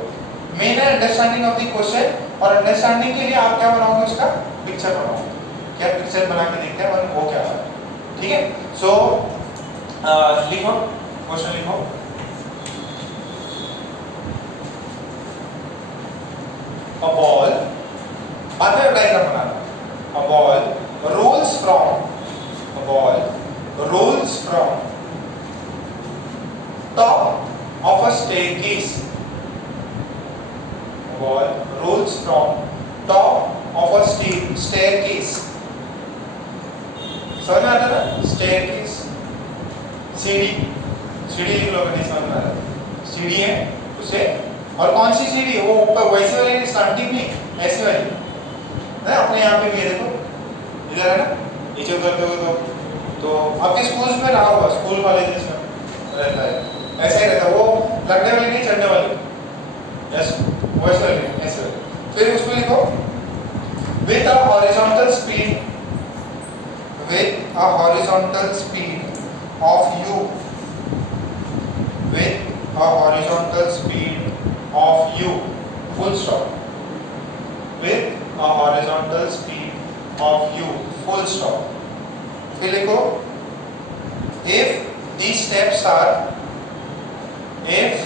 मेन है अंडरस्टैंडिंग ऑफ द क्वेश्चन, और अंडरस्टैंडिंग के लिए आप क्या बनाओगे, उसका पिक्चर बनाओगे। क्या पिक्चर बना के देखते हैं वो क्या है, ठीक है। सो लिखो, क्वेश्चन लिखो। A ball, बाद में diagram banana. A ball rolls from top of a staircase. A ball rolls from top of a staircase. समझ में आता है? staircase, सीढ़ी लिख लो, नहीं समझ में आ रहा, सीढ़ी है उसे, और कौन सी सीढ़ी? वो ऊपर वैसे वाली नहीं, स्टार्टिंग नहीं, ऐसी वाली है। अपने यहाँ पे भी है, देखो इधर है ना, नीचे उतरते हो तो आपके स्कूल्स में रहा होगा, स्कूल कॉलेजेस में रहता है, ऐसा ही रहता है। वो लगने वाली नहीं, चढ़ने वाली, यस वैसे वाली, ऐसे वाली। फिर उसमें लिखो with a horizontal speed of you, with a horizontal speed of u, full stop, with a horizontal speed of u, full stop. फिर लिखो if these steps are h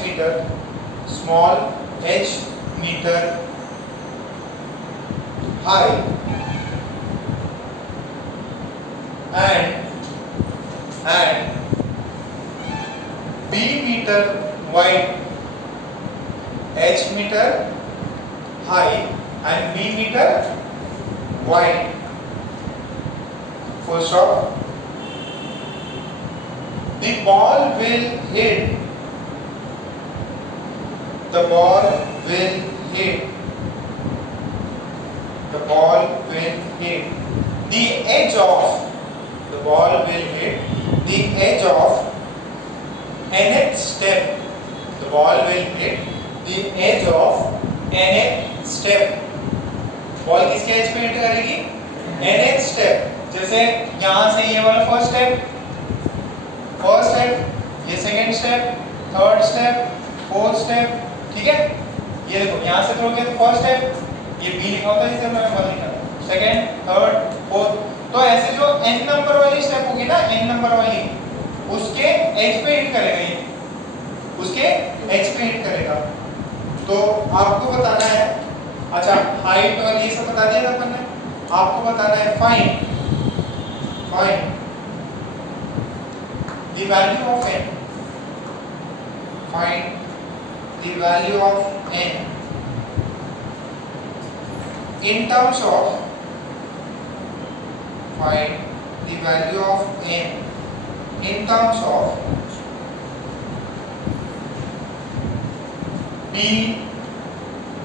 meter, small h meter high and b meter wide, h meter high and b meter wide, full stop. The ball will hit the ball will hit the edge of nth step. The ball will hit the edge of nth step. Ball किसके as पे hit करेगी? nth step. जैसे यहाँ से ये वाला first step, ये second step, third step, fourth step, ठीक है। ये देखो यहाँ से थ्रो किया तो फर्स्ट स्टेप, ये बी लिखा होता है, इसे मैं वन लिखा, सेकंड, थर्ड, फोर्थ। तो ऐसे जो n नंबर वाली स्टेप होगी ना, n नंबर वाली, उसके एज पे हिट करेगा, ये उसके एज पे हिट करेगा। तो आपको बताना है, अच्छा हाइट और ये सब बता दिया था अपन ने, आपको बताना है find the value of n, find the value of n in terms of, find the value of n in terms of b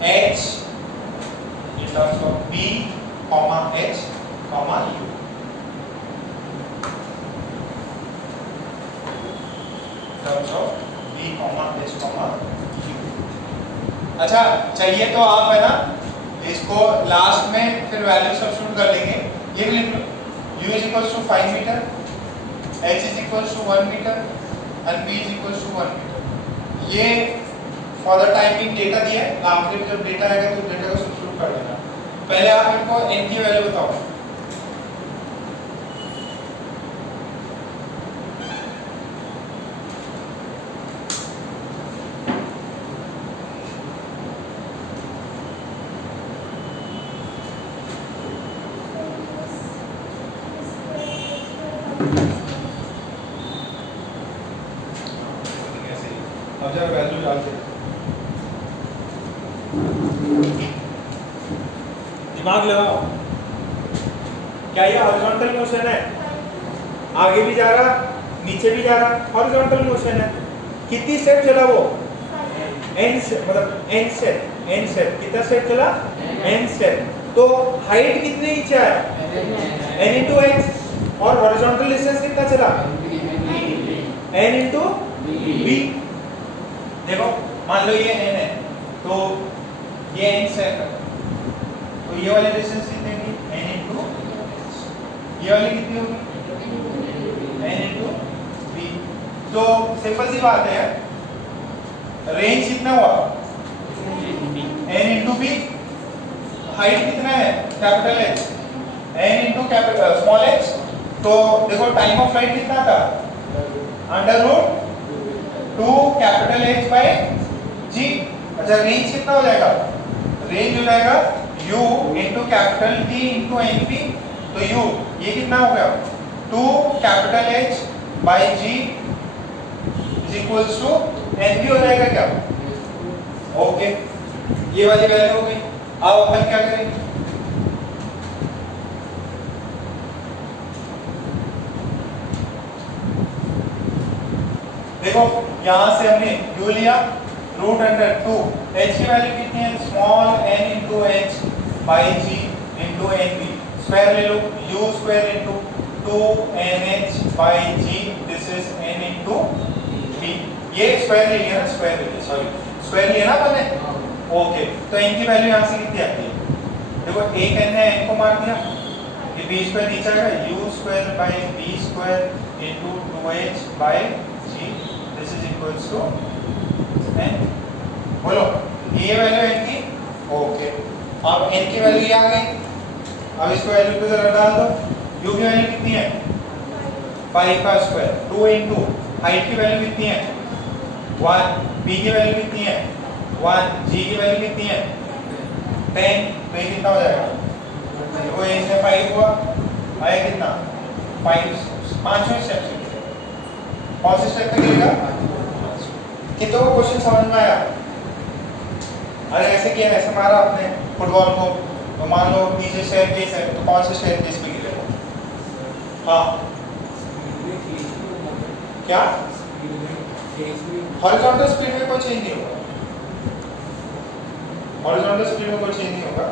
h, in terms of b comma h comma u. terms of b comma h comma u. अच्छा चाहिए तो आप है ना इसको last में फिर value substitute कर लेंगे। ये भी लिख लो, u is equals to 5 metre, h is equals to 1 metre and b is equals to 1 metre. ये फॉर द टाइम भी डेटा दिया है, आखिरी में जब डेटा आएगा तो डेटा को सब्स्टिट्यूट कर देना। पहले आप इनको n की वैल्यू बताओ। अब जब वैल्यू डालते हैं दिमाग लगाओ, क्या ये हॉरिजॉन्टल मोशन है? आगे भी जा रहा, नीचे भी जा रहा, हॉरिजॉन्टल मोशन है। कितनी स्टेप चला वो? n से, मतलब n स्टेप। कितना स्टेप चला? n step. तो हाइट कितने नीचे आया? n into x। और हॉरिजॉन्टल डिस्टेंस कितना चला? n into b। देखो मान लो ये n है तो ये n स्टेप है, तो ये वाली डिस्टेंस कितनी होगी? n into ये वाली कितनी होगी? n into b। तो सिंपल सी बात है, रेंज कितना हुआ? n into b। हाइट कितना है? Capital H। n into capital small h। तो देखो टाइम ऑफ फ्लाइट कितना था? Under root 2 capital H by g। अच्छा रेंज कितना हो जाएगा? रेंज हो जाएगा u into capital T into np। तो u ये कितना हो गया? 2 capital H by g is equals to np हो जाएगा क्या? ओके, ये वाली वैल्यू हो गई। अब अपन क्या करेंगे? देखो यहां से हमने u लिया रूट अंडर 2, h की वैल्यू कितनी है? Small n into h by g into np। Square ले लो, u square into 2nh by g, this is n into b। ये स्क्वायर ले लिया ना, स्क्वायर ले लिया, सॉरी स्क्वायर लिया ना मैंने। ओके, तो n की वैल्यू यहां से कितनी आती है? देखो एक n है, n को मार दिया, ये b स्क्वायर नीचे आएगा, u square by b square into 2h by g, this is equals to n। बोलो ये वैल्यू n की। ओके, अब n की वैल्यू ये आ गई। अब इसको वैल्यू पे जरा डाल दो। u की वैल्यू कितनी है? 5 का स्क्वायर। 2 into हाइट की वैल्यू कितनी है? 1। b की वैल्यू कितनी है? 1। g की वैल्यू कितनी है? 10। तो ये कितना हो जाएगा? देखो a से 5 हुआ, आया कितना? 5। पांचवें स्टेप से कौन से स्टेप पे गिरेगा? कितनों को क्वेश्चन समझ में आया? अरे ऐसे किया, ऐसे मारा आपने फुटबॉल को, तो मान लो नीचे स्टेयरकेस है, तो कौन से स्टेयरकेस पे गिरेगा? हाँ क्या? हॉरिजॉन्टल स्पीड में कोई चेंज नहीं होगा। हॉरिजॉन्टल स्पीड में कोई चेंज नहीं होगा।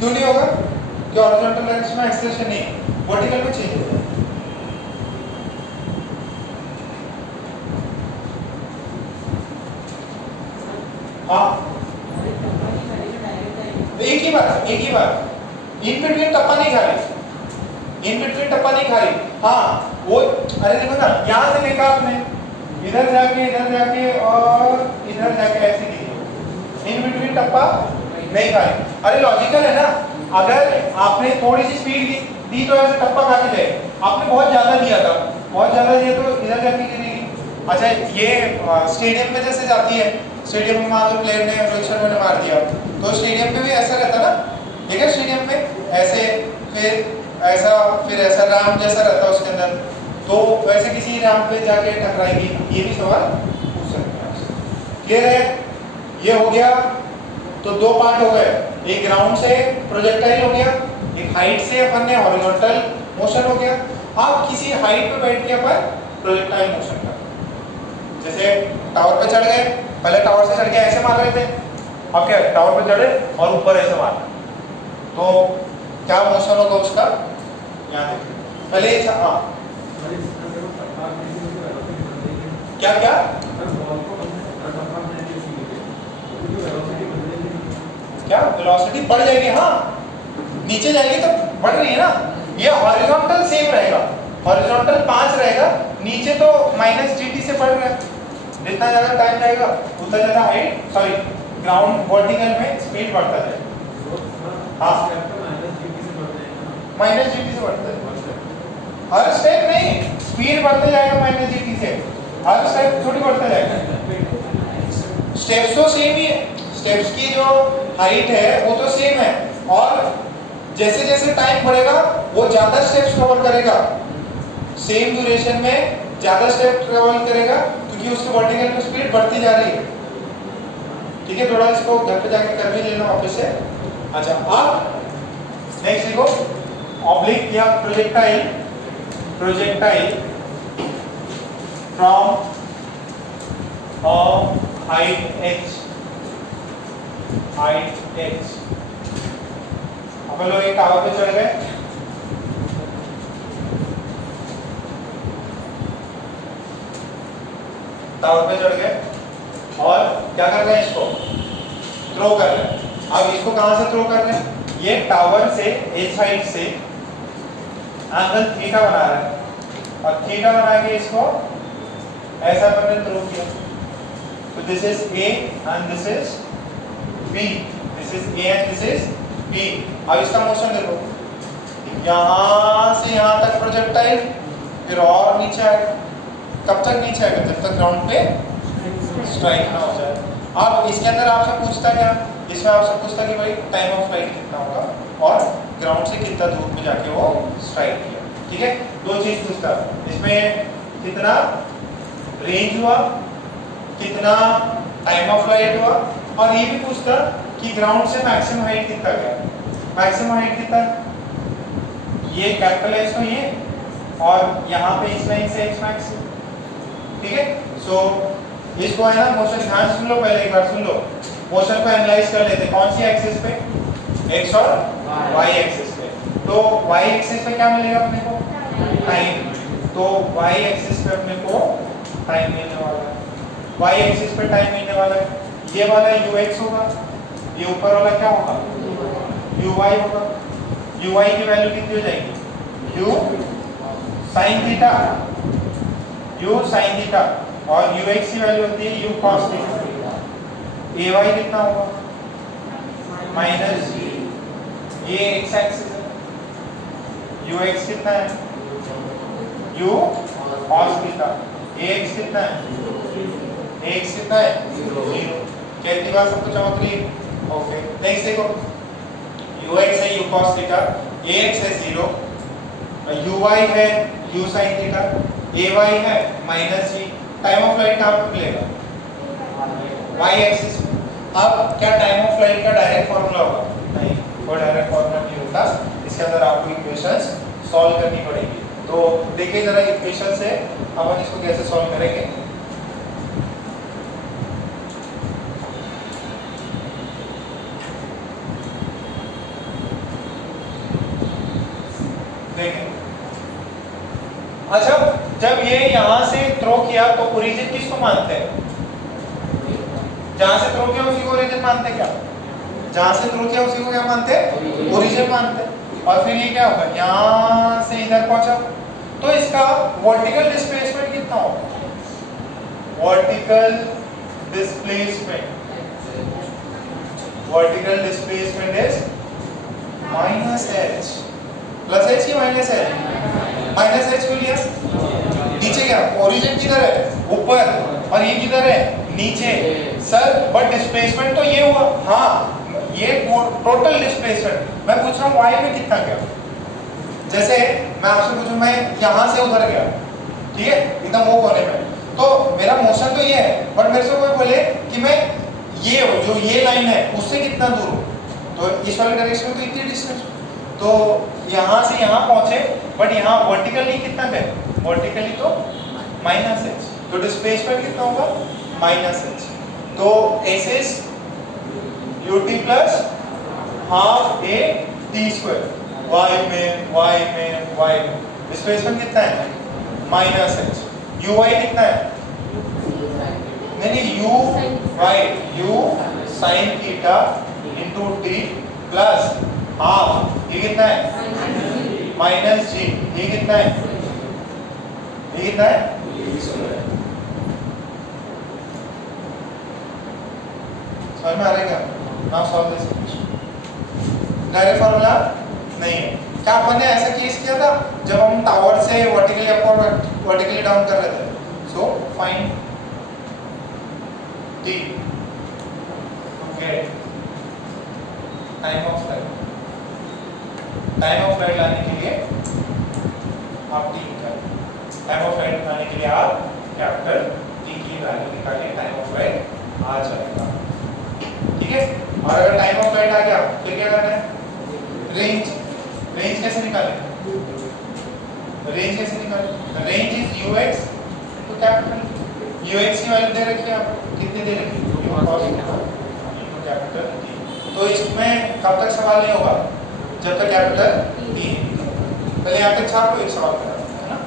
क्यों नहीं होगा? क्योंकि हॉरिजॉन्टल डायरेक्शन में एक्सेलरेशन नहीं है, वर्टिकल में चेंज होगा। हाँ एक ही बार इन बिटवीन टप्पा नहीं खा रही। हाँ वो, अरे देखो ना, यहाँ से देखा आपने, इधर जाके और इधर जाके ऐसे गिरी, इन बिटवीन टप्पा नहीं खा रही। अरे लॉजिकल है ना, अगर आपने थोड़ी सी स्पीड दी तो ऐसे टप्पा खा के जाए। आपने बहुत ज्यादा दिया तो इधर जाके गिरेगी। अच्छा ये स्टेडियम में जैसे जाती है, स्टेडियम में मान लो प्लेयर ने रोहित शर्मा ने मार दिया, तो स्टेडियम पे भी ऐसा रहता ना, ठीक है? स्टेडियम में ऐसे फिर ऐसा राम जैसा रहता है उसके अंदर, तो वैसे किसी राम पे जाके टकराएगी। ये भी सवाल पूछ सकते हैं आपसे। क्लियर है? ये हो गया, तो दो पार्ट हो गए, एक ग्राउंड से प्रोजेक्टाइल हो गया, एक हाइट से अपन ने हॉरिजॉन्टल मोशन हो गया। अब किसी हाइट पे बैठ के अपन प्रोजेक्टाइल मोशन कर, जैसे टावर पे चढ़ गए, पहले टावर से चढ़ के ऐसे मार रहे थे, अब क्या टावर पे चढ़े और ऊपर ऐसे मार, तो क्या मोशन होगा उसका? यहाँ देखिए पहले। हाँ क्या वेलोसिटी बढ़ जाएगी। हाँ नीचे जाएगी तो बढ़ रही है ना। ये हॉरिजॉन्टल सेम रहेगा, हॉरिजॉन्टल 5 रहेगा, नीचे तो -gt से बढ़ रहा है। जितना ज्यादा टाइम जाएगा उतना ज्यादा हाइट सॉरी ग्राउंड वर्टिकल में स्पीड बढ़ता जाएगा। हाँ माइनस जीटी से बढ़ता है हर स्टेप नहीं, स्पीड बढ़ते जाएगा माइनस जीटी से, हर स्टेप थोड़ी बढ़ता जाएगा। स्टेप्स तो सेम ही है, स्टेप्स की जो हाइट है वो तो सेम है और जैसे जैसे टाइम बढ़ेगा वो ज्यादा स्टेप्स कवर करेगा, सेम ड्यूरेशन में ज्यादा स्टेप कवर करेगा क्योंकि उसके वर्टिकल में स्पीड बढ़ती जा रही है। ठीक है, थोड़ा इसको घर पे जाके कर भी लेना वापस से। अच्छा अब नेक्स्ट देखो ऑब्लिक या projectile, projectile from height h, height h अपन लोग एक टावर पे चढ़ गए, टावर पे चढ़ गए और क्या कर रहे हैं, इसको थ्रो कर रहे हैं। अब इसको कहां से थ्रो कर रहे हैं, ये टावर से इस साइड से एंगल थीटा बना रहा है और थीटा बना के इसको ऐसा करके थ्रो किया। तो this is A and this is B, this is A and this is B। अब इसका मोशन देखो, यहां से यहां तक प्रोजेक्टाइल, फिर और नीचे आएगा। कब तक नीचे आएगा, जब तक ग्राउंड पे स्ट्राइक ना हो जाए। अब इसके अंदर आपसे पूछता क्या, इसमें आपसे पूछता कि भाई टाइम ऑफ फ्लाइट कितना होगा और ग्राउंड से कितना दूर पे जाके वो स्ट्राइक किया। ठीक है, दो चीज पूछता, इसमें कितना रेंज हुआ, कितना टाइम ऑफ फ्लाइट हुआ, और ये भी पूछता कि ग्राउंड से मैक्सिमम हाइट कितना गया। मैक्सिमम हाइट कितना, ये कैपिटल एस तो ये और यहाँ पे इस लाइन से एक्स मैक्स। ठीक है, सो इसको है ना मोशन, ध्यान सुन लो, पहले एक बार सुन लो, मोशन को एनालाइज कर लेते हैं। कौन सी एक्सिस पे, एक्स और वाई एक्सिस पे। तो वाई एक्सिस पे क्या मिलेगा अपने को, टाइम। तो वाई एक्सिस पे अपने को टाइम मिलने वाला है, वाई एक्सिस पे टाइम मिलने वाला है। ये वाला ux होगा, ये ऊपर वाला क्या होगा, uy होगा। uy की वैल्यू कितनी हो जाएगी, u sin theta, u sin theta, और ux की वैल्यू होती है u cos थीटा। ay कितना होगा, माइनस, ये x एक्सिस है, ux कितना है, u cos थीटा, ax कितना है, ax कितना है, 0। कहती बात सबको चमक रही है। ओके, नेक्स्ट देखो, ux है u cos थीटा, ax है 0, uy है u sin थीटा, ay है minus g। Time of flight कहाँ पे मिलेगा, y एक्सिस। अब क्या टाइम ऑफ फ्लाइट का डायरेक्ट फॉर्मूला होगा, नहीं, वो डायरेक्ट फॉर्मूला नहीं होता, इसके अंदर आपको इक्वेशंस सॉल्व करनी पड़ेगी। तो देखिए जरा इक्वेशन से अपन इसको कैसे सॉल्व करेंगे। अच्छा, जब ये यहां से थ्रो किया तो ओरिजिन किसको मानते हैं, जहां से थ्रो किया उसी को ओरिजिन मानते हैं क्या, जहां से थ्रो किया उसी को क्या मानते हैं, ओरिजिन मानते हैं। और फिर ये क्या होगा, यहां से इधर पहुंचा तो इसका वर्टिकल डिस्प्लेसमेंट कितना होगा, vertical displacement, vertical displacement is minus h, plus h की माइनस h, माइनस h को लिया, नीचे क्या, ओरिजिन किधर है, ऊपर, और ये किधर है, नीचे। सर बट डिस्प्लेसमेंट तो ये हुआ, हाँ ये टोटल डिस्प्लेसमेंट। मैं पूछ रहा हूँ y में कितना गया, जैसे मैं आपसे पूछूं मैं यहां से उधर गया, ठीक है, एकदम वो कोने में, तो मेरा मोशन तो ये है, बट मेरे से कोई बोले कि मैं ये जो ये लाइन है उससे कितना दूर हूँ, तो इस वाले डायरेक्शन में तो इतनी डिस्टेंस, तो यहाँ से यहाँ पहुंचे, बट यहाँ वर्टिकली कितना गए, वर्टिकली तो माइनस h, तो डिस्प्लेसमेंट कितना होगा, माइनस h। तो s is ut plus half a t square, y में डिस्प्लेसमेंट कितना है, माइनस h। uy कितना है, नहीं u sin theta into t plus half, ये कितना है, माइनस g, ये कितना है, ये कितना है, समझ में आ रहा है क्या? Now solve this equation. Direct formula नहीं है। क्या अपन ने ऐसा केस किया था जब हम टावर से वर्टिकली अप और वर्टिकली डाउन कर रहे थे। So find t get time of flight. Time of flight लाने के लिए आप t निकालिए। टाइम ऑफ फ्लाइट लाने के लिए आप कैपिटल t की वैल्यू निकालिए, टाइम ऑफ फ्लाइट आ जाएगा। ठीक है, और अगर टाइम ऑफ फ्लाइट आ गया फिर क्या करना है? रेंज। रेंज कैसे निकालें? रेंज कैसे निकालें? रेंज इज ux तो कैपिटल ux की वैल्यू दे रखी है आपको, कितनी दे रखी है? Capital T। तो इसमें कब तक सवाल नहीं होगा? जब तक कैपिटल T। पहले यहाँ तक छाप को एक सवाल करा है ना।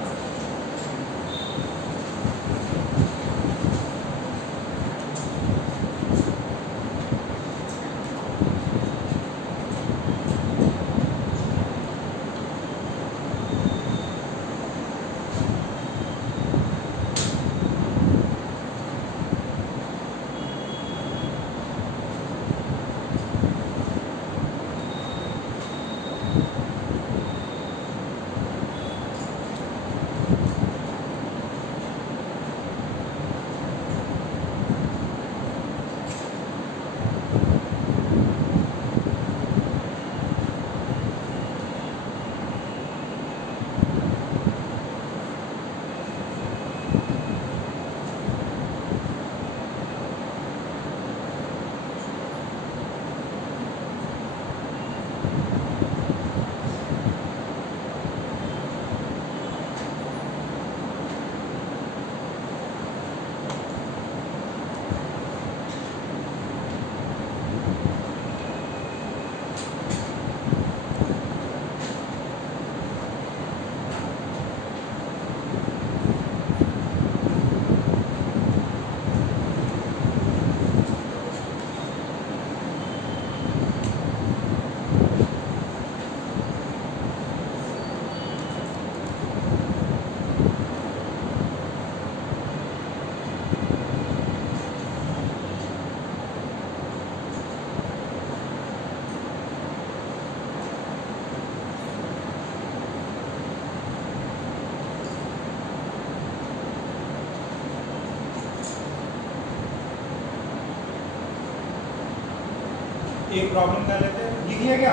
एक प्रॉब्लम कर लेते हैं। लिख लिया क्या?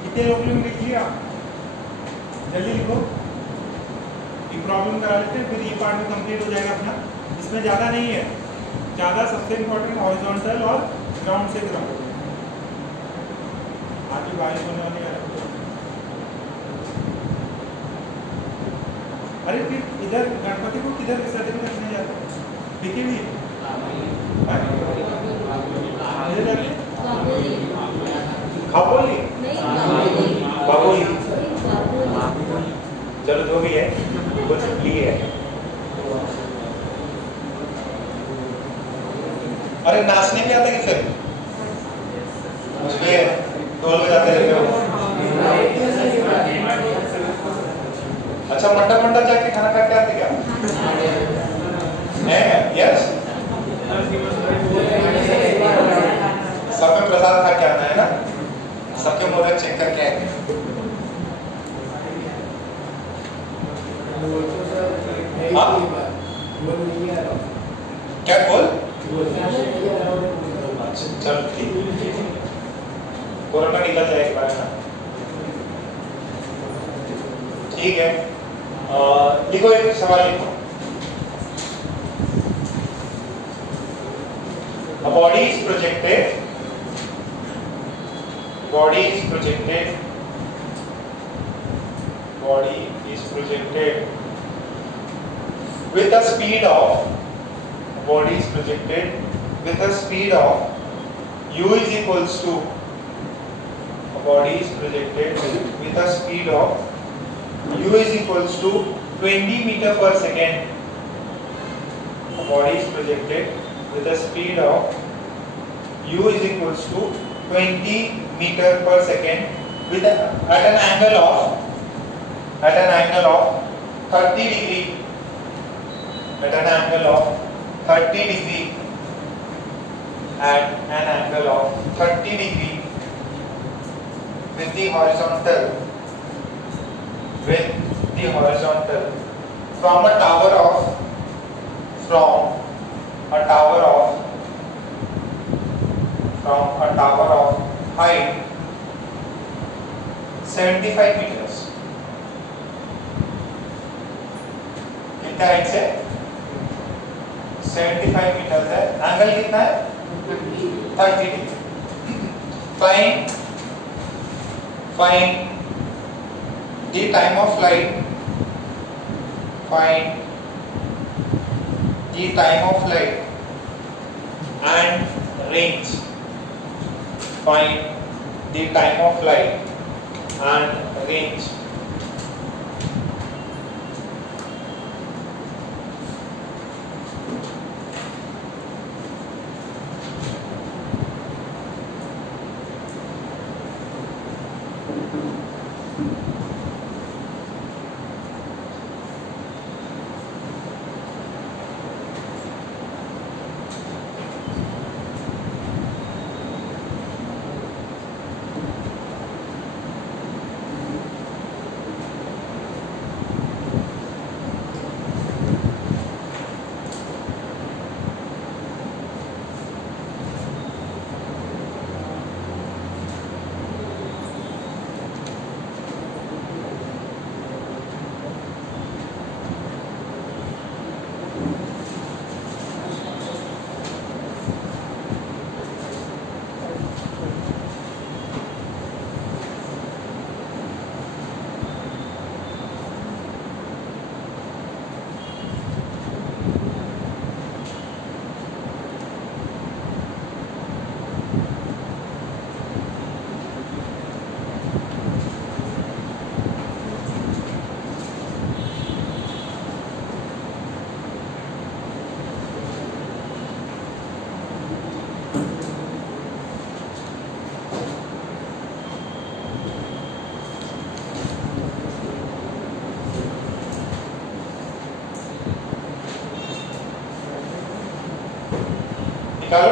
कितने लोगों ने लिख लिया? जल्दी लिखो। एक प्रॉब्लम करा लेते हैं, फिर ये पार्ट में कंप्लीट हो जाएगा अपना। इसमें ज़्यादा नहीं है, ज़्यादा सबसे इम्पोर्टेंट हॉरिजॉन्टल और ग्राउंड से ग्राउंड। आगे बारिश होने वाली है। अरे फिर इधर गणपति को किधर विसर्जन करने जाते हैं? दिखे भी खापोली बाबोली, चलो जो भी है कुछ लिए है। अरे नाचने भी आता है कि फिर उसमें ढोल बजाते रहते हो? अच्छा, मंडप मंडप जाके खाना खा के आते क्या? यस, सब में प्रसाद खा के आना है ना, सबके मोदक चेक करके आएंगे। क्या बोल? अच्छा चल ठीक, कोरोना निकल जाए एक बार ना। ठीक है, लिखो एक सवाल लिखो। A body is projected. Body is projected. Body is projected with a speed of. Body is projected with a speed of u is equals to. A body is projected with a speed of u is equals to 20 meter per second. A body is projected with a speed of u is equals to 20 meter per second with at an angle of 30 degree, at an angle of 30 degree at an angle of 30 degree with the horizontal from a tower of height 75 meters. कितना height से 75 metre है, angle कितना है 30 degree. Find the time of flight, find the time of flight and range, find the time of flight and range.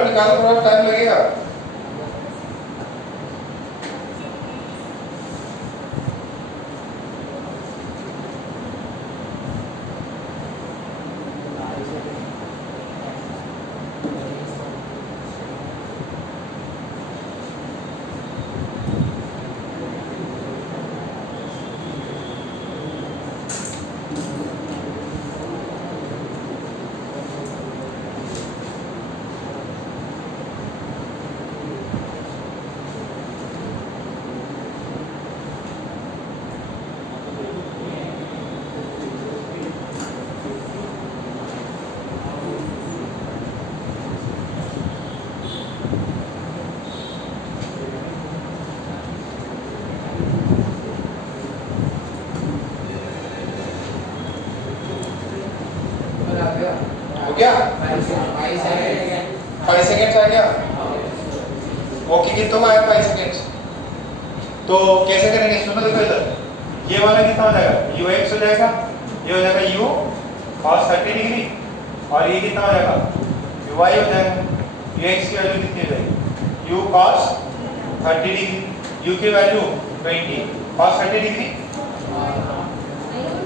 निकालो थोड़ा time लगेगा। हो गया 5 सेकेंड्स आ गया। ओके कितना आया 5 सेकेंड्स। तो कैसे करेंगे, सुनो देखो इधर, ये वाला कितना हो जाएगा ux हो जाएगा, ये हो जाएगा u cos 30 डिग्री, और ये कितना हो जाएगा uy हो जाएगा। ux की वैल्यू कितनी हो जाएगी u cos 30 डिग्री, u की value 20 cos 30 degree,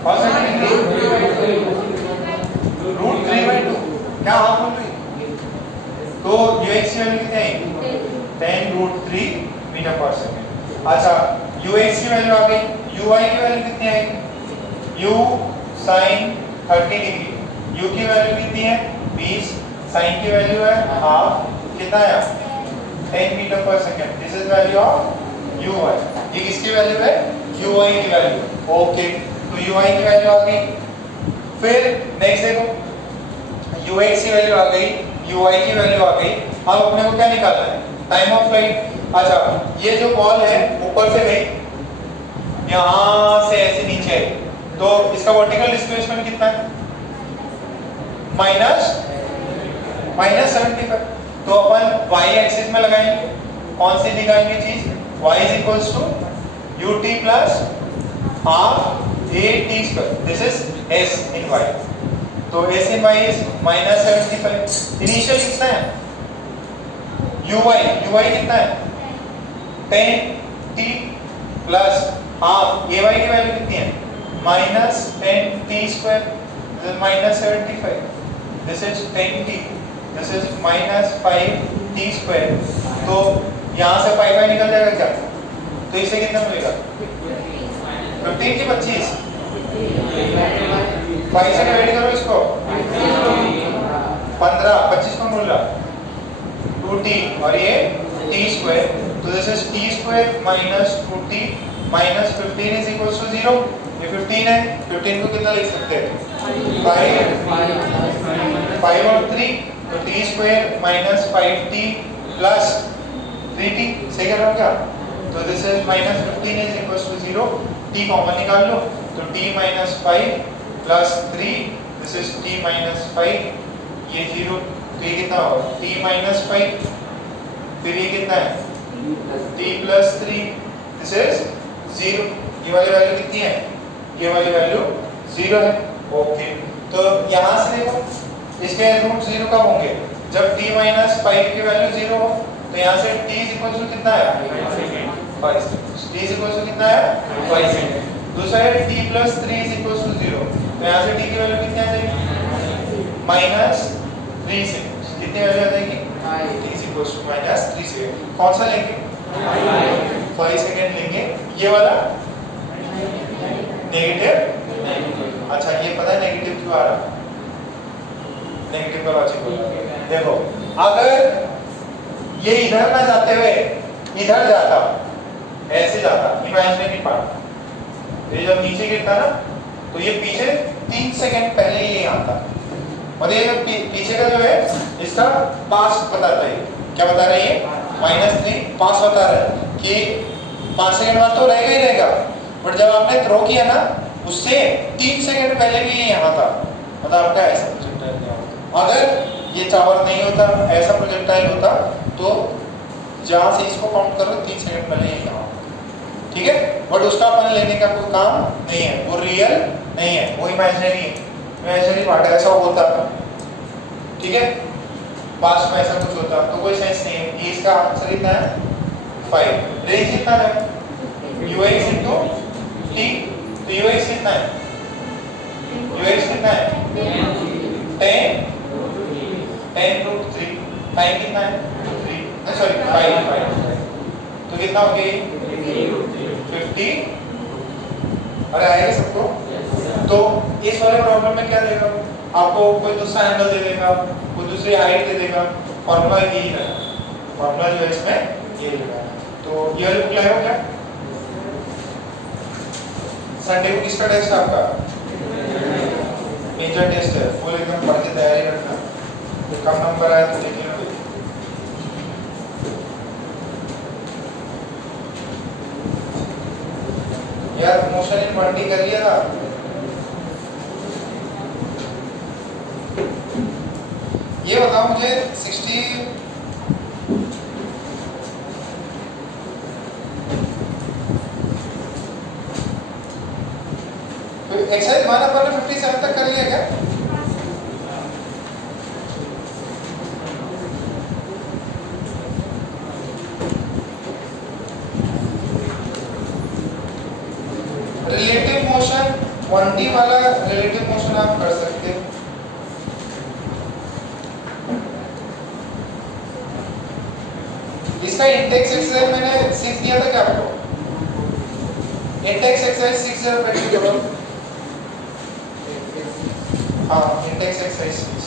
cos 30 degree root 3/2 क्या हाफ बोल रही, तो ux की वैल्यू कितनी आएगी 10 रूट 3 मीटर पर सेकंड। अच्छा ux की वैल्यू आ गई, uy की वैल्यू कितनी आएगी u sin 30 डिग्री, u की वैल्यू कितनी है 20, sin की वैल्यू है हाफ, कितना आया 10 मीटर पर second. This is value of uy, ये किसकी वैल्यू है uy की वैल्यू। ओके तो uy की वैल्यू आ गई। फिर नेक्स्ट देखो ux की वैल्यू आ गई, uy की वैल्यू आ गई। अब अपने को क्या निकालना है टाइम ऑफ फ्लाइट। अच्छा ये जो बॉल है ऊपर से गई यहां से ऐसे नीचे आई, तो इसका वर्टिकल डिस्प्लेसमेंट कितना है -75। तो अपन y एक्सिस में लगाएंगे, कौन सी निकालेंगे चीज y is equals to ut plus half at², this is s in y, तो s in y is -75। Initial कितना है ui कितना है 10t प्लस हाफ ay की वैल्यू कितनी है minus 10t square, this is minus 75, this is 10t, this is minus 5t square. तो यहाँ से पाई पाई निकल जाएगा क्या, तो इसे कितना मिलेगा 15 की 25, 5 से डिवाइड करो इसको 15, 25 को बोल रहा 2t और ये t स्क्वायर, तो this is t square minus 2t minus 15 is equals to 0। ये 15 है, 15 को कितना लिख सकते हैं 5 और 3, तो t square minus 5t plus 3t, सही कर रहा हूँ क्या, तो this is minus 15 is equals to 0, t common निकाल लो, तो t minus 5 plus 3, this is t minus 5, ये 0, तो ये कितना होगा t माइनस 5, फिर ये कितना है t प्लस 3, दिस इज 0, ये वाली वैल्यू कितनी है, ये वाली वैल्यू 0 है। ओके, तो यहाँ से देखो इसके रूट 0 कब होंगे, जब t माइनस 5 की वैल्यू 0 हो, तो यहाँ से t इज इक्वल टू कितना है 5 second, t is equal to कितना है 5 सेकंड। दूसरा है t plus 3 is equal to 0, तो यहाँ से t की वैल्यू कितनी आ जाएगी माइनस 3 सेकंड, कितनी वैल्यू आ जाएगी t is equal to minus 3 second. कौन सा लेंगे 5 सेकंड लेंगे, ये वाला नेगेटिव। अच्छा, ये पता है नेगेटिव क्यों आ रहा, नेगेटिव का लॉजिक होगा, देखो अगर ये इधर ना जाते हुए इधर जाता, ऐसे जाता इमेजिनरी पार्ट, ये जब नीचे गिरता ना तो ये पीछे 3 सेकंड पहले ये आता, और ये पीछे का जो है इसका पास बताता है, क्या बता रहा है ये -3 पास बता रहा है कि 5 सेकंड बाद तो रहेगा ही रहेगा, बट जब आपने थ्रो किया ना उससे 3 सेकंड पहले भी ये यहाँ था, मतलब आपका ऐसा प्रोजेक्टाइल यहाँ होता। अगर ये चावर नहीं होता, ऐसा प्रोजेक्टाइल होता, तो जहाँ से इसको काउंट करो 3 सेकंड पहले ये यहाँ होता, ठीक है, बट उसका अपन लेने का कोई काम नहीं है, वो रियल नहीं है, वो इमेजिनरी है, इमेजिनरी पार्ट ऐसा होता, ठीक है, पास में ऐसा कुछ होता तो कोई सेंस नहीं है। ये इसका आंसर इतना है 5, रेंज कितना है ux into t, तो ux कितना है, ux कितना है 10 रूट 3, टाइम कितना है 3, सॉरी 5, तो कितना हो गया 50, अरे आएगा सबको। तो इस वाले प्रॉब्लम में क्या देगा आपको, कोई दूसरा एंगल दे देगा, कोई दूसरी हाइट दे देगा, फॉर्मूला यही है, फॉर्मूला जो है इसमें ये लगा। तो ये वाली बुक लाए हो क्या, संडे को किसका टेस्ट है आपका, मेजर टेस्ट है, फुल एकदम पढ़ के तैयारी रखना, तो कम नंबर आया तो देख लेना। यार मोशन इन मल्टी कर लिया था, ये बताओ मुझे 60 एक्सरसाइज 1 अपन ने 57 तक कर लिया क्या, रिलेटिव मोशन 1D वाला रिलेटिव मोशन आप कर सकते हो, इसका इंडेक्स एक्सरसाइज मैंने 6 दिया था क्या आपको, इंडेक्स एक्सरसाइज 6 जरा प्रैक्टिस करो, हाँ इंडेक्स एक्सरसाइज 6,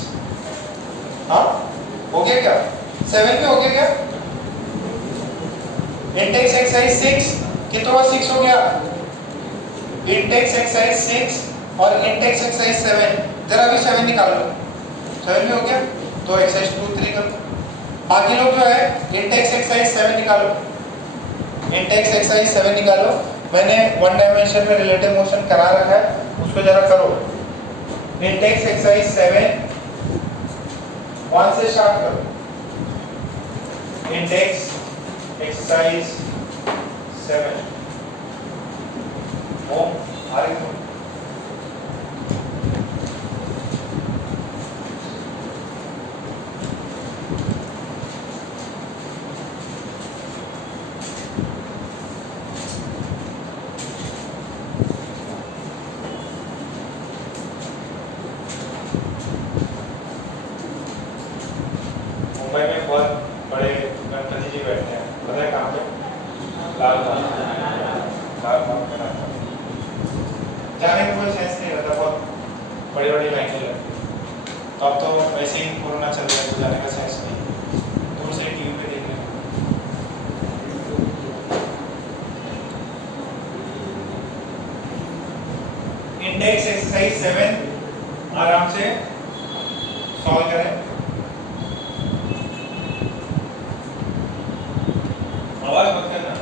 हाँ हो गया क्या 7 पे हो गया क्या, इंडेक्स एक्सरसाइज 6 कितना हुआ 6 हो गया, इंडेक्स एक्सरसाइज 6 और इंडेक्स एक्सरसाइज 7, जरा अभी 7 निकाल लो, 7 भी हो गया, तो एक्सरसाइज 2 3 कर, बाकी लोग जो है इंडेक्स एक्सरसाइज 7 निकालो, इंडेक्स एक्सरसाइज 7 निकालो, मैंने 1 डायमेंशन में रिलेटिव मोशन करा रखा है, उसको जरा करो, इंडेक्स एक्सरसाइज 7 1 से स्टार्ट करो, इंडेक्स एक्सरसाइज 7 ओम आ रही है, जाने का कोई सेंस नहीं रहता, बहुत बड़ी बड़ी लाइनें लगती। तो अब तो वैसे ही कोरोना चल रहा है, तो जाने का सेंस नहीं, दूर से टीवी पे देख लें। इंडेक्स एक्सरसाइज 7 आराम से सॉल्व करें। आवाज मत करना।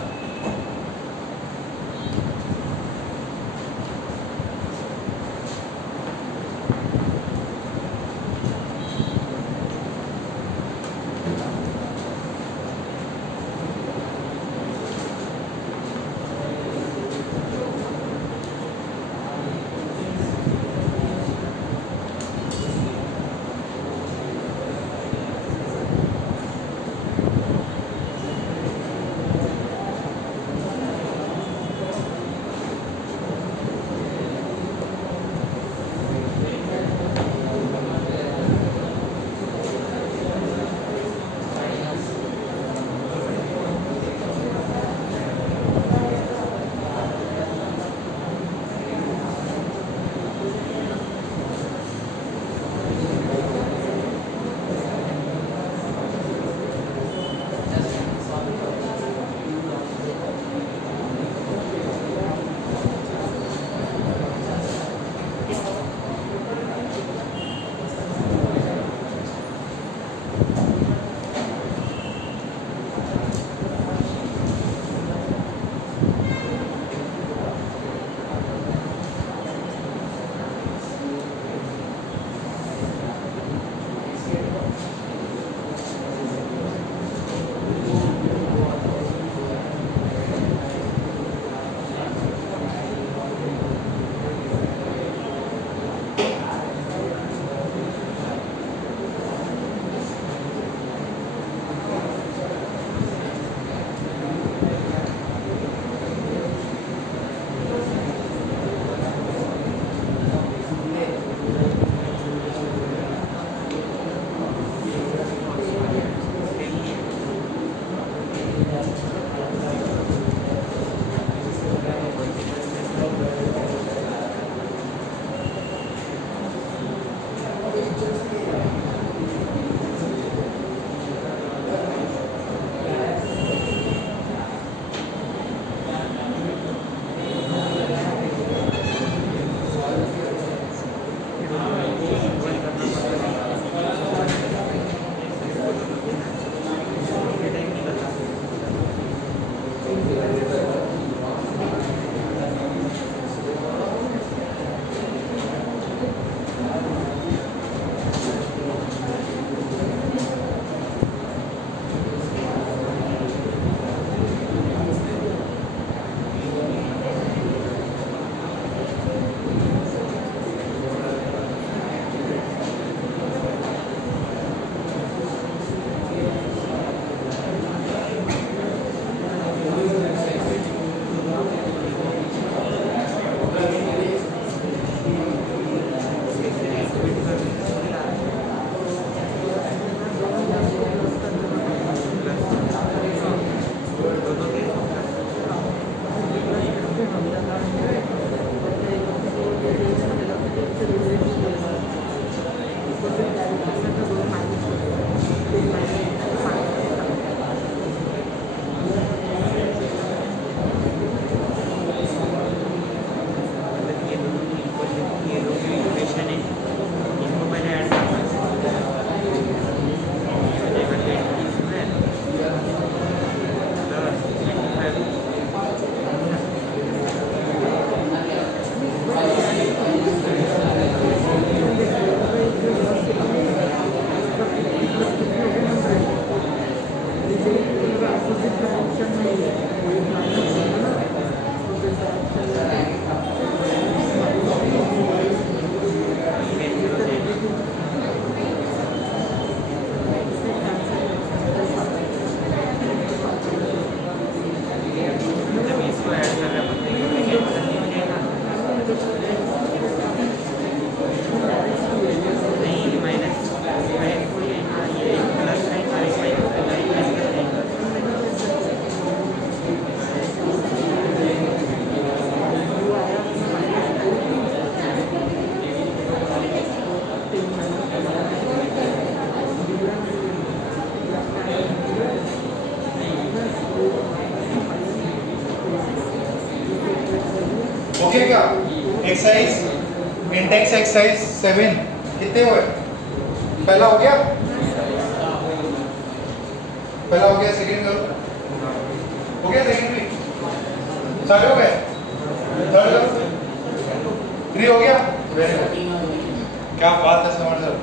ओके क्या? एक्सरसाइज इंडेक्स एक्सरसाइज 7 कितने हुए? पहला हो गया, पहला हो गया, सेकंड करो, हो गया सेकंड भी, सारे हो गए, थर्ड करो, 3 हो गया, वेरी गुड, क्या बात है समझ लो।